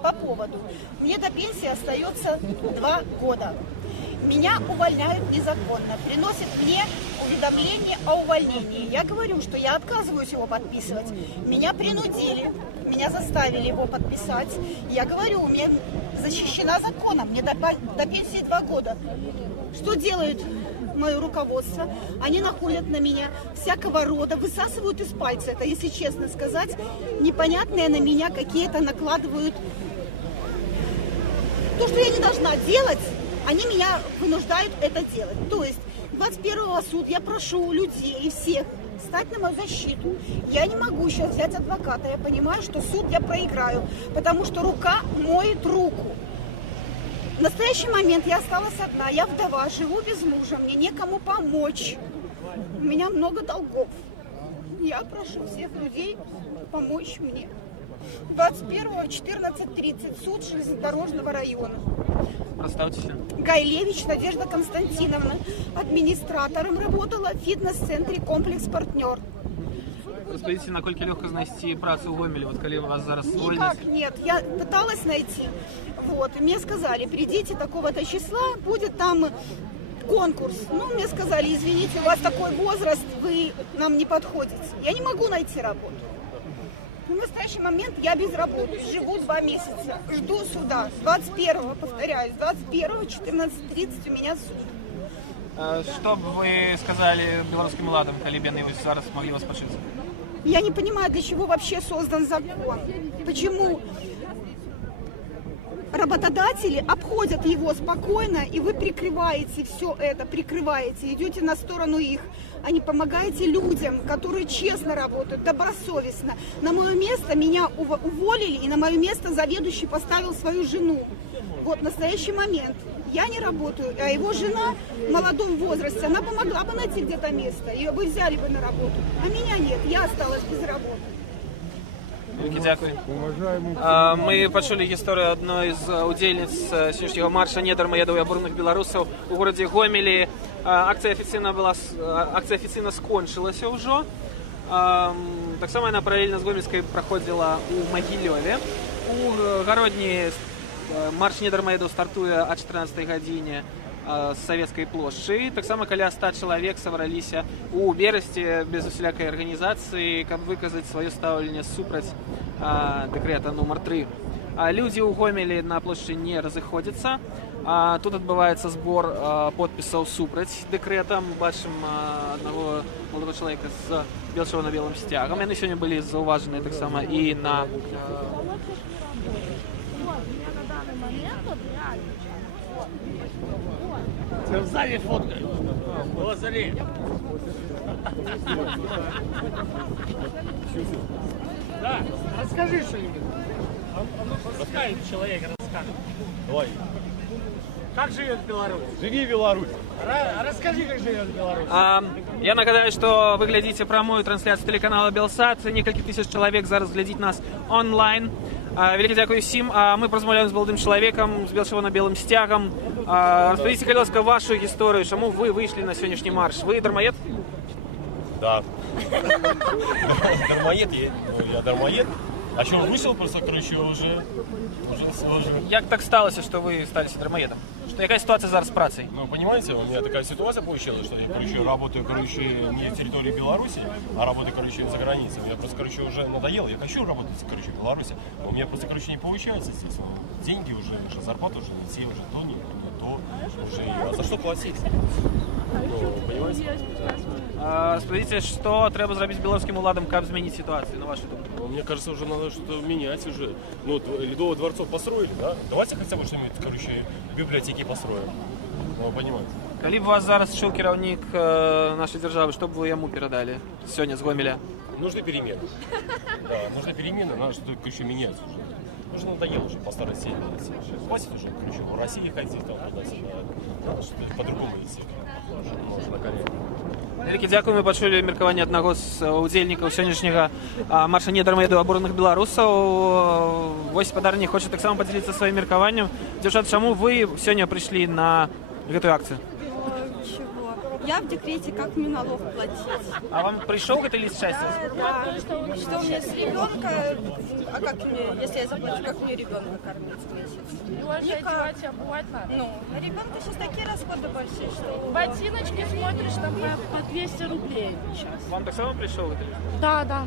по поводу. Мне до пенсии остается 2 года. Меня увольняют незаконно, приносят мне уведомление о увольнении. Я говорю, что я отказываюсь его подписывать. Меня принудили, меня заставили его подписать. Я говорю, у меня защищена законом, мне до пенсии 2 года. Что делают мое руководство? Они находят на меня всякого рода, высасывают из пальца, это, если честно сказать, непонятные на меня какие-то накладывают. То, что я не должна делать, они меня вынуждают это делать. То есть 21-го суд я прошу людей и всех стать на мою защиту. Я не могу сейчас взять адвоката. Я понимаю, что суд я проиграю, потому что рука моет руку. В настоящий момент я осталась одна. Я вдова, живу без мужа, мне некому помочь. У меня много долгов. Я прошу всех людей помочь мне. 21-го в 14:30 суд железнодорожного района. Представьтесь. Гайлевич Надежда Константиновна. Администратором работала в фитнес-центре «Комплекс Партнер». Распавядзіце, наколькі лёгка знайсці працу ў Гомелі, вот калі вас зараз звольняць? Никак нет. Я пыталась найти. Вот. И мне сказали, придите такого-то числа, будет там конкурс. Ну, мне сказали, извините, у вас такой возраст, вы нам не подходите. Я не могу найти работу. В настоящий момент я без работы, живу 2 месяца, жду суда. 21-го, повторяюсь, 21-го, 14:30 у меня суд. Что бы вы сказали белорусским уладам, калі б яны зараз могли вас почуць? Я не понимаю, для чего вообще создан закон. Почему работодатели обходят его спокойно, и вы прикрываете все это, идете на сторону их, а не помогаете людям, которые честно работают, добросовестно. На мое место меня уволили, и на мое место заведующий поставил свою жену. Вот в настоящий момент я не работаю, а его жена в молодом возрасте, она бы могла бы найти где-то место, ее бы взяли бы на работу, а меня нет, я осталась без работы. Дякую. Ми почули історію одної з удільниць сьогоднішнього марша «Не дармоедов» і обурених білорусів у городі Гомелі. Акція офіційно скончилася вже. Так само вона паралельно з Гомельською проходила у Могилеві. У Городні марш «Не дармоедов» стартує о 14 годині з Советской площади. Так само каля 100 чоловік собралися у Бересті без усілякої організації, каб виказати своє ставлення супраць декрета номер 3. Люди у Гомелі на площади не разыходятся. Тут адбываецца збор подпісаў супраць дэкрэта. Бачым одного молодого чалавека з чырвона-белым сцягам. Яны сёння былі заўважаныя таксама і на В зале фоткают. Лазаре. Да, расскажи что-нибудь. Пускай человек расскажет. Давай. Как живет Беларусь? Живи Беларусь. Расскажи, как живет Беларусь. Я нагадаю, что вы глядите прямую трансляцию телеканала Белсат. Некалькі тысяч чалавек зараз глядзіць нас онлайн. Вялікі дзякуй усім. Мы размаўляем з маладым чалавекам з чырвона-белым сцягам. Распавядзіце, калі ласка, вашу гісторыю, чаму вы выйшлі на сённяшні марш? Вы дармоед? Да. Дармоед я дармоед. А что, вышел просто, короче, уже. Як так сталося, что вы стали дармоедом? Что какая ситуация зараз с працей? Ну, понимаете, у меня такая ситуация получилась, что я, короче, работаю, короче, не в территории Беларуси, а работаю, короче, за границей. Мне просто, короче, уже надоело. Я хочу работать, короче, в Беларуси, но у меня просто, короче, не получается, естественно. Деньги уже, зарплата уже не те, уже то, не то, уже. А за что платить? Ну, понимаете? Скажите, что треба зробить белорусским уладам, как изменить ситуацию, на вашу думку? Мне кажется, уже надо что-то менять уже. Ну, вот Ледовых дворцов построили, да? Давайте хотя бы что-нибудь, короче, библиотеки построим. Ну, понимаете. Калі б вас зараз шел кіраўнік нашей державы, что бы вы ему передали сегодня с Гомеля? Нужны перемены. Да, нужны перемены, надо что-то, короче, менять уже. Уже надоело уже по старой сети. Хватит уже, короче, в России ходить там туда-сюда. Надо что-то по-другому вести. Можно на коне. Вялікі дзякуй, мы пачулі меркаванне аднаго з удзельнікаў сённяшняга марша «Не дармоедов» абураных беларусаў. Вось спадарні хоча таксама падзяліцца сваім меркаваннем. Дзяўчат, чаму вы сёння прыйшлі на гэтую акцыю? Чего? Я в декрете, как мне налог платить? А вам пришел этот лист счастья? Да. Что у меня с ребенка, а как мне, если я заплачу, как мне ребенка кормить в месяц? Никак. Ну, на ребенка сейчас такие расходы большие, что... Ботиночки смотришь, там по 200 рублей сейчас. Вам так само пришел этот лист? Да. Да,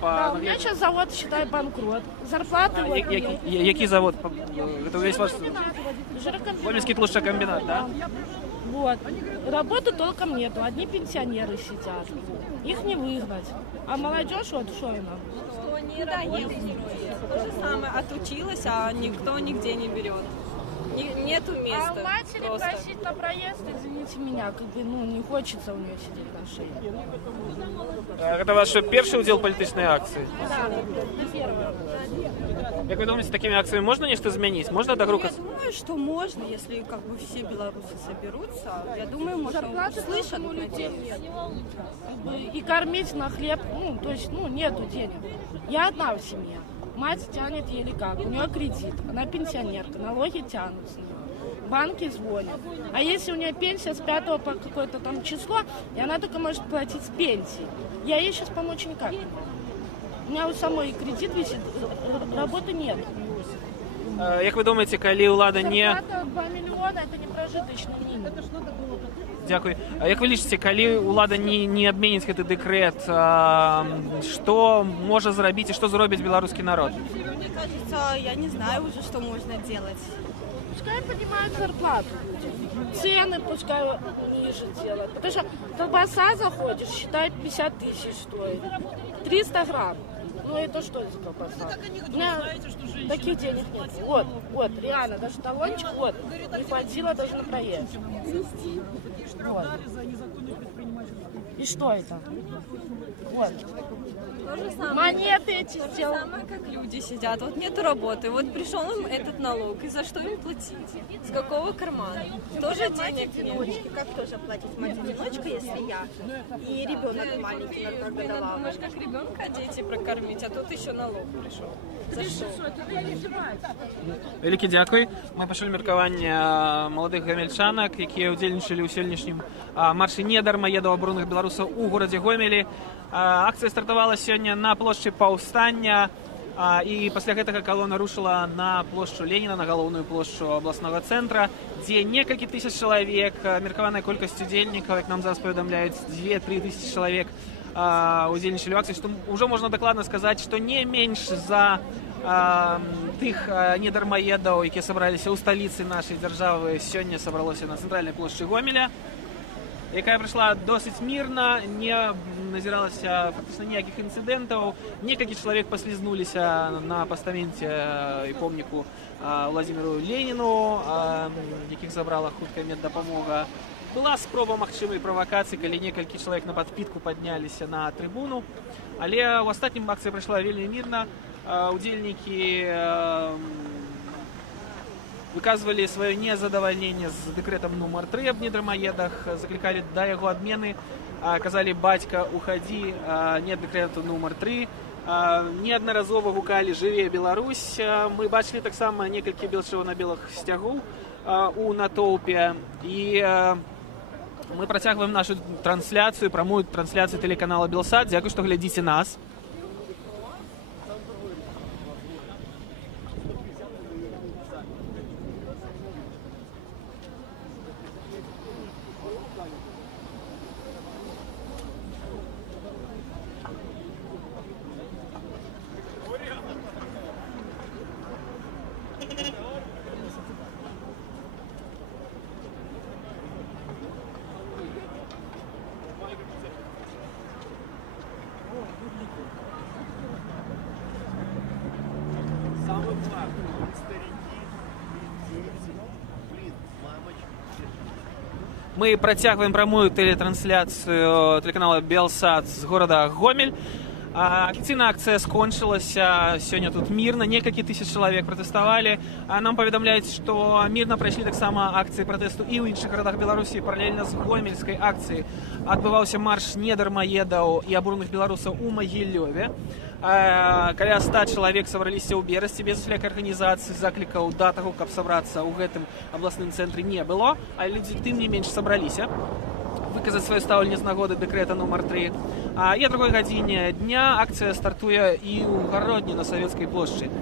Да, у меня сейчас завод, считай, банкрот. Зарплаты вот... Який завод? Это весь ваш... Гомельский тлушокомбинат, да? Вот. Работы толком нету, одни пенсионеры сидят. Их не выгнать. А молодежь, вот что она? Что не работает. То же самое, отучилась, а никто нигде не берет. Нету места. А у матери просто. просить на проезд, извините меня, как бы, ну, не хочется у нее сидеть на шее. Это ваш первый удел политичной акции? Да, на первом. Как вы думаете, такими акциями можно нечто изменить? Можно догрукаться? Я думаю, что можно, если как бы все белорусы соберутся. Я думаю, можно услышать людей. И кормить на хлеб, ну, то есть, ну, нету денег. Я одна в семье. Мать тянет еле как, у нее кредит, она пенсионерка, налоги тянут с нее. Банки звонят. А если у нее пенсия с 5 по какое-то там число, и она только может платить с пенсии, я ей сейчас помочь никак не могу. У меня у самой кредит висит, работы нет. Як ви думаєте, коли влада не... Зарплата 2 миллиона, это не прожиточный минимум. Дякую. А як ви лічыце, калі ўлада не адменіць гэты дэкрэт, што можа зрабіць і што зробіць беларускі народ? Мне кажется, я не знаю уже, что можно делать. Пускай поднимают зарплату. Цены пускай ниже делают. Потому что колбаса заходишь, считай, 50 тысяч стоит. 300 грамм. Ну это что за колбаса? У меня таких денег нет. Вот, реально, даже талончик, вот, не хватило даже на проезд. Вот. И что это? Вот. То же самое. Монеты эти То же сделал. самое, как люди сидят. Вот нету работы, вот пришел им этот налог, и за что им платить? С какого кармана? Тоже денег нет. Как тоже платить мать-одиночка, если я и ребенок маленький, на 2 года. Думаешь, как ребенка дети прокормить, а тут еще налог пришел. За что? Великий дякуй. Ми почули міркування молодих гомельчанок, які удзельнічалі ў сённяшнім маршы «Не дармаедаў» абуроных беларусаў у горадзе Гомелі. Акцыя стартавала сёння на плошчы Паўстання, і пасля гэтага калона рушыла на плошчу Леніна, на галоўную плошчу абласнога цэнтра, дзе некалькі тысяч чалавек, меркаваная колькасць удзельнікаў, як нам зараз паведамляюць, 2-3 тысячы чалавек удзельнічалі ў акцыі, што ўжо можна дакладна сказаць, што не менш за тых недармаедаў, якія сабраліся ў сталіцы нашай дзяржавы, сёння сабралося на цэнтральнай плошчы Гомеля, якая прайшла досыць мірна, не назіралася фактычна ніякіх інцыдэнтаў. Некалькі чалавек паслізнуліся на пастаменце і помніку Владзіміру Леніну, якіх забрала хуткая меддапамога. Была спроба магчымай правакацыі, калі некалькі чалавек на падпітку падняліся на трыбуну, але ў астатнім акцыя прайшла вельмі мірна. Удзельнікі выказвалі сваё незадавальненне з дэкрэтам нумар 3 аб недармаедах, заклікалі да яго адмены, казалі «бацька, ухадзі», не дэкрэту нумар 3, неаднаразова гукалі «жыве Беларусь». Мы бачылі таксама некалькі чырвона-белых сцягоў у натоўпе, і мы працягваем нашу трансляцыю, прамую трансляцыю тэлеканала «Белсат». Дзякуй, што глядзіце нас. Мы працягваем прамую тэлетрансляцыю тэлеканала «Белсат» з горада Гомель. Афіцыйная акцыя скончылася сёння тут мірна, некалькі тысяч чалавек пратэставалі. Нам паведамляюць, што мірна прайшлі таксама акцыі пратэсту і ў іншых гарадах Беларусі. Паралельна з гомельскай акцыяй адбываўся марш недармаедаў і абуроных беларусаў у Магілёве. Каля 100 чалавек сабраліся ў Берасці без усялякай арганізацыі, заклікаў да таго, каб сабрацца ў гэтым абласным цэнтры не было, але людзі тым не менш сабраліся выказаць сваё стаўленне з нагоды дэкрэта нумар 3. І о другой гадзіне дня акцыя стартуе і ў Гародні на Савецкай плошчы.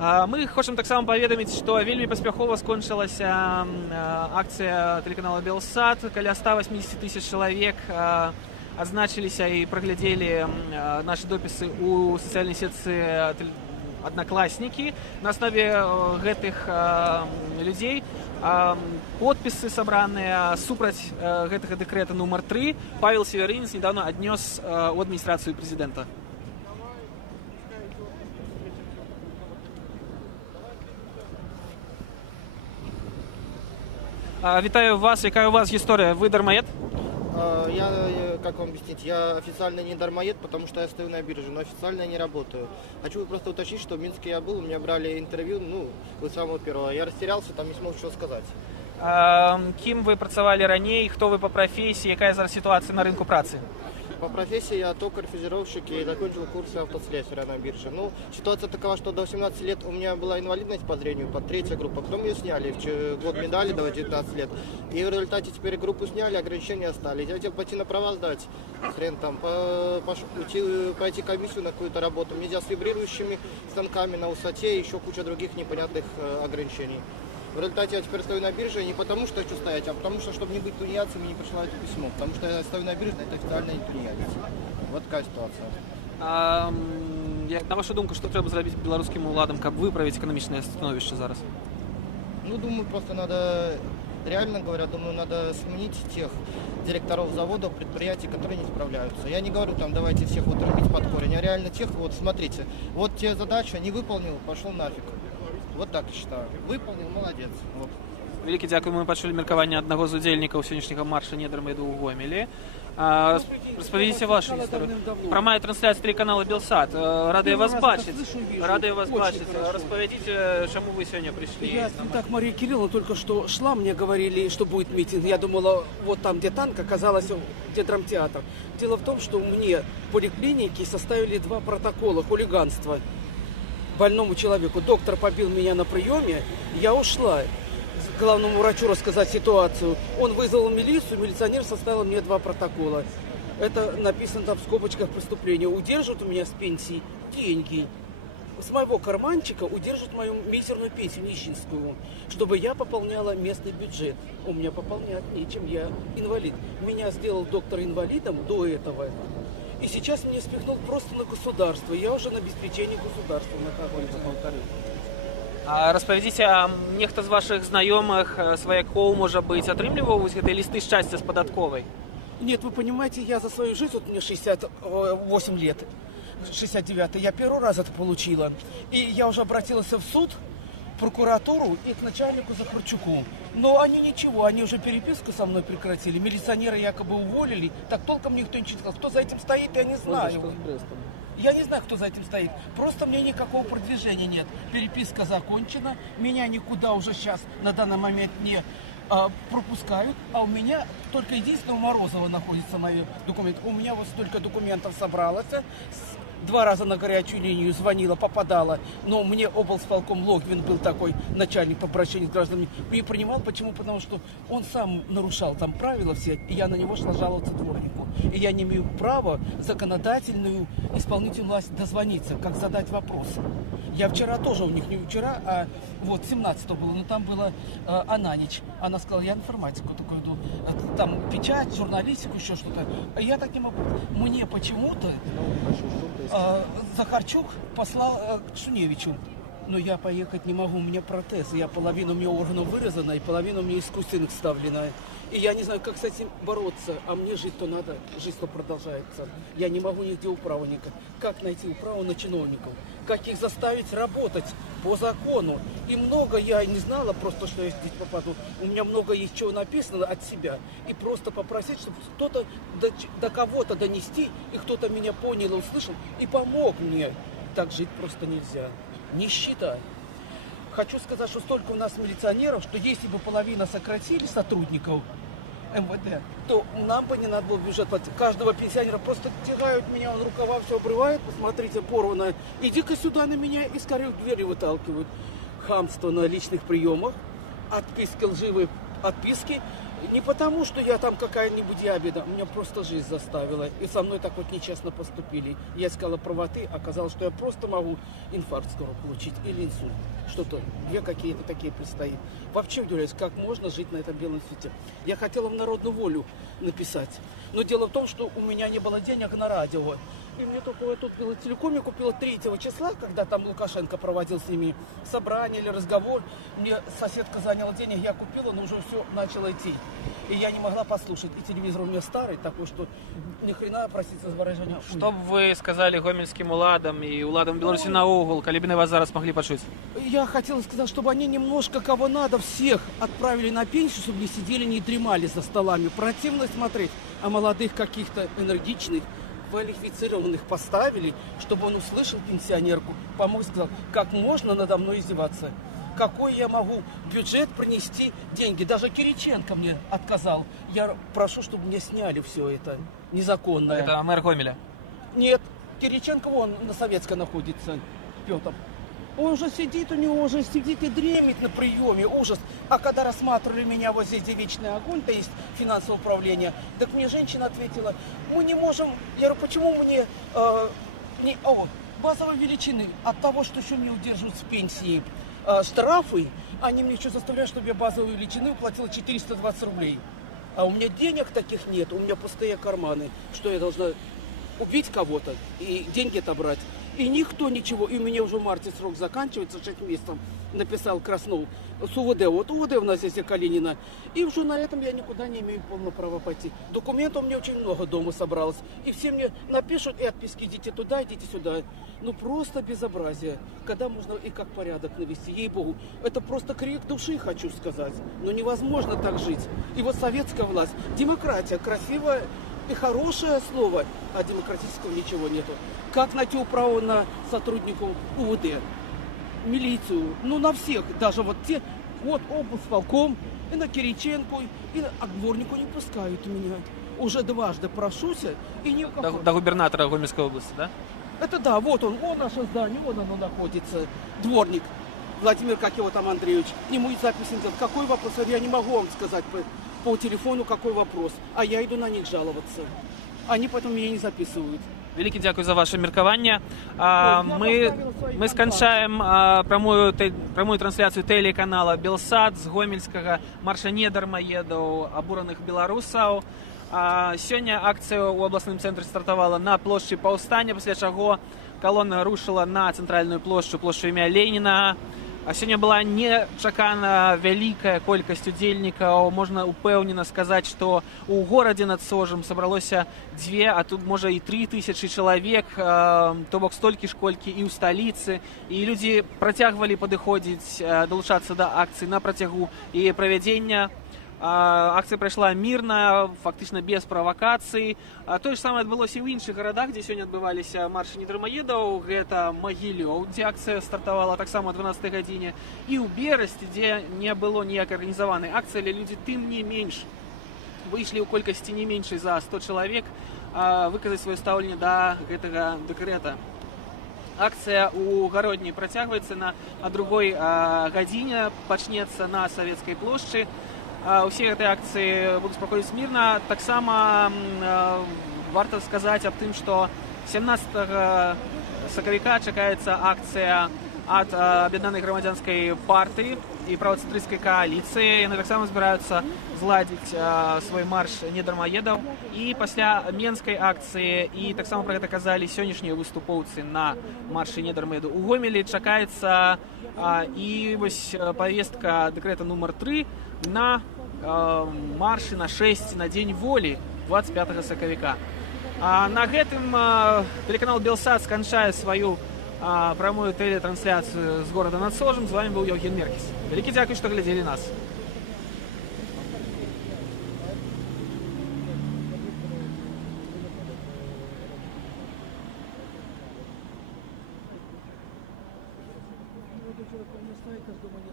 Мы хочам таксама паведаміць, што вельмі паспяхова скончылася акцыя тэлеканала «Белсат». Каля 180 тысяч чалавек адзначыліся і праглядзелі нашы допісы ў сацыяльнай сетцы «Аднакласнікі». На аснове гэтых людзей подпісы сабраныя супраць гэтага дэкрэта нумар 3 Павел Северинец недавно аднёс у адміністрацыю прэзідэнта. Вітаю вас. Якая у вас гісторыя? Вы дармаед? Как вам объяснить, я официально не дармоед, потому что я стою на бирже, но официально не работаю. Хочу просто уточнить, что в Минске я был, у меня брали интервью, вы с самого первого. Я растерялся, там не смог что сказать. Кім вы працавалі раней, хто вы по профессии, якая зараз ситуация на рынку працы? По профессии я токарь-фрезеровщик и закончил курсы автослесаря на бирже. Ситуация такова, что до 18 лет у меня была инвалидность по зрению, под 3-я группа. Потом ее сняли, год медали до 19 лет. И в результате теперь группу сняли, ограничения остались. Я хотел пойти на права сдать, хрен там, пройти комиссию на какую-то работу. Нельзя с вибрирующими станками на высоте, еще куча других непонятных ограничений. В результате я теперь стою на бирже не потому, что хочу стоять, а потому что, чтобы не быть тунеядцем, мне не пришло это письмо. Потому что я стою на бирже, это официально не тунеядец. Вот такая ситуация. На вашу думку, что треба зробити белорусским уладам, как выправить экономичное становище зараз? Думаю, просто надо реально говоря, думаю, надо сменить тех директоров заводов, предприятий, которые не справляются. Я не говорю, там, давайте всех вот рубить под корень, а реально тех, вот смотрите, вот те задачи не выполнил, пошел нафиг. Вот так я считаю. Выполнил, молодец. Вот. Вялікі дзякуй, мы пачулі меркаванне аднаго з удзельнікаў сённяшняга марша недармайду ў Гомелі. Распавядзіце вашу гісторыю. Прамая трансляцыя телеканала Белсат. Радыя вас бачыць. Радыя вас бачыць. Распавядзіце, чаму вы сёння пришли. Я так, Мария Кирилловна только что шла, мне говорили, что будет митинг. Я думала, вот там, где танк, оказалось, где драмтеатр. Дело в том, что мне в поликлинике составили 2 протокола хулиганства больному человеку. Доктор побил меня на приеме, я ушла главному врачу рассказать ситуацию. Он вызвал милицию, милиционер составил мне 2 протокола. Это написано там в скобочках преступления. Удержат у меня с пенсии деньги. С моего карманчика удержат мою мизерную пенсию нищенскую, чтобы я пополняла местный бюджет. У меня пополнять нечем, я инвалид. Меня сделал доктор инвалидом до этого. И сейчас мне спихнул просто на государство. Я уже на обеспечении государства нахожусь. А распавядзіце, а нехта з вашых знаёмых, сваякоў, можа быць, атрымліваў вось гэтыя лісты шчасця з падатковай? Нет, вы понимаете, я за свою жизнь, вот мне 68 лет, 69, я первый раз это получила. И я уже обратилась в суд, в прокуратуру и к начальнику Захарчуку. Но они ничего, они уже переписку со мной прекратили. Милиционеры якобы уволили, так толком никто ничего не сказал. Кто за этим стоит, я не знаю. Я не знаю, кто за этим стоит. Просто мне никакого продвижения нет. Переписка закончена. Меня никуда уже сейчас на данный момент не пропускают. А у меня только единственное у Морозова находится мои документы. У меня вот столько документов собралось. 2 раза на горячую линию звонила, попадала. Но мне облсполком Логвин был такой начальник по обращению с гражданами. Не принимал. Почему? Потому что он сам нарушал там правила все. И я на него шла жаловаться дворнику. И я не имею права законодательную исполнительную власть дозвониться, как задать вопрос. Я вчера тоже у них, не вчера, а вот 17-го было, но там была Ананич. Она сказала, я информатику такой иду. Там печать, журналистику, еще что-то. А я так не могу. Мне почему-то Захарчук послал к Шуневичу. Но я поехать не могу, у меня протез. Я половину у меня органов вырезана, и половину у меня искусственных вставлена. И я не знаю, как с этим бороться. А мне жить-то надо, жизнь-то продолжается. Я не могу нигде управу никак. Как найти управу на чиновников? Как их заставить работать по закону? И много я не знала, просто что я здесь попаду. У меня много есть чего написано от себя. И просто попросить, чтобы кто-то до кого-то донести, и кто-то меня понял, услышал и помог мне. Так жить просто нельзя. Нищета. Хочу сказать, что столько у нас милиционеров, что если бы половина сократили сотрудников МВД, то нам бы не надо было бюджет платить. Каждого пенсионера просто тягают меня, он рукава все обрывает, посмотрите, порвано. Иди-ка сюда на меня и скорее двери выталкивают. Хамство на личных приемах, отписки, лживые отписки. Не потому, что я там какая-нибудь ябеда, меня просто жизнь заставила. И со мной так вот нечестно поступили. Я искала правоты, оказалось, что я просто могу инфаркт скоро получить или инсульт. Что-то, 2 какие-то такие предстоит. Вообще удивляюсь, как можно жить на этом белом свете. Я хотела в народную волю написать. Но дело в том, что у меня не было денег на радио. И мне только вот тут в телекоме купила 3 числа, когда там Лукашенко проводил с ними собрание или разговор. Мне соседка заняла денег, я купила, но уже все начало идти. И я не могла послушать. И телевизор у меня старый, такой, что ни хрена, простите за выражение. Что бы вы сказали гомельским уладам и уладам Беларуси наогул, коли бы вас зараз могли почуть? Я хотела сказать, чтобы они немножко, кого надо, всех отправили на пенсию, чтобы не сидели, не дремали за столами. Противно смотреть, а молодых каких-то энергичных, квалифицированных поставили, чтобы он услышал пенсионерку, помог, сказал, как можно надо мной издеваться. Какой я могу бюджет принести деньги. Даже Кириченко мне отказал. Я прошу, чтобы мне сняли все это незаконное. Это мэр Гомеля? Нет, Кириченко вон на Советской находится, Петр. Он уже сидит, у него уже сидит и дремит на приеме, ужас. А когда рассматривали меня вот здесь, где вечный огонь, то есть финансовое управление, так мне женщина ответила, мы не можем, я говорю, почему мне базовой величины от того, что еще не удерживают с пенсии штрафы, они мне еще заставляют, чтобы я базовой величины уплатила 420 рублей. А у меня денег таких нет, у меня пустые карманы. Что я должна убить кого-то и деньги отобрать? И никто ничего, и у меня уже в марте срок заканчивается, 6 месяцев. написал Краснов с УВД. Вот УВД у нас есть и Калинина. И уже на этом я никуда не имею полного права пойти. Документов у меня очень много дома собралось. И все мне напишут и отписки: идите туда, идите сюда. Ну просто безобразие. Когда можно и как порядок навести, ей-богу. Это просто крик души, хочу сказать. Но невозможно так жить. И вот советская власть, демократия, красивая и хорошее слово, а демократического ничего нету. Как найти управу на сотрудников УВД, милицию, ну на всех, даже вот те, вот облсполком, и на Кириченко, и к дворнику не пускают меня. Уже дважды прошусь, и ни у кого. До губернатора Гомельской области, да? Это да, вот он, наше здание, вон оно находится, дворник. Владимир, как его там, Андреевич, к нему и запись не делать. Какой вопрос? Я не могу вам сказать по телефону, какой вопрос. А я иду на них жаловаться. Они потом меня не записывают. Велике дякую за ваше міркування. Ми сканчаємо прямую трансляцію телеканала Белсат з Гомельскага марша недармаедаў абураных беларусаў. Сёння акцыя ў абласным цэнтры стартавала на плошчы Паўстання, пасля чаго калона рушыла на цэнтральную плошчу імя Леніна. Сёння была нечакана вялікая колькасць удзельнікаў. Можна упэўнена сказаць, што ў горадзе над Сожам сабралося 2, а тут можа і 3 тысячы чалавек, то бок столькі ж колькі і ў сталіцы. І людзі працягвалі падыходзіць, далучацца да акцыі на працягу яе правядзення. Акцыя прайшла мірна, фактычна без правакацый. Тое ж самае адбылося і ў іншых гарадах, дзе сёння адбываліся маршы недармаедаў. Гэта Магілёў, дзе акцыя стартавала таксама о 12 гадзіне. І ў Берасці, дзе не было ніякай арганізаванай акцыі, але людзі тым не менш выйшлі ў колькасці не меншай за 100 чалавек выказаць сваё стаўленне да гэтага дэкрэта. Акцыя ў Гародні працягваецца на 2 гадзіне, пачнецца на Савецкай плошчы. Усе гэтыя акцыі будуць праходзіць мірна. Таксама варта сказаць аб тым, што 17 сакавіка чакаецца акцыя ад аб'яднанай грамадзянскай партыі і правацэнтрысцкай кааліцыі. Яны таксама збіраюцца зладзіць свой марш недармаедаў. І пасля менскай акцыі, і таксама пра гэта казалі сённяшнія выступоўцы на маршы недармаедаў у Гомелі, чакаецца і вось павестка дэкрэта нумар 3 на маршы на 6 на Дзень волі 25 сакавіка. На гэтым телеканал Белсат сканчае сваю прамую тэлетрансляцыю з горада над Сожам. З вами быў Евген Меркіс. Вялікі дзякуй, што глядзелі нас.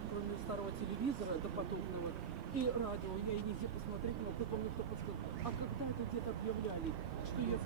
Кроме старого телевизора допотопного и радио, я и нигде посмотреть не мог. Кто-то мне подсказал, а когда это где-то объявляли, что я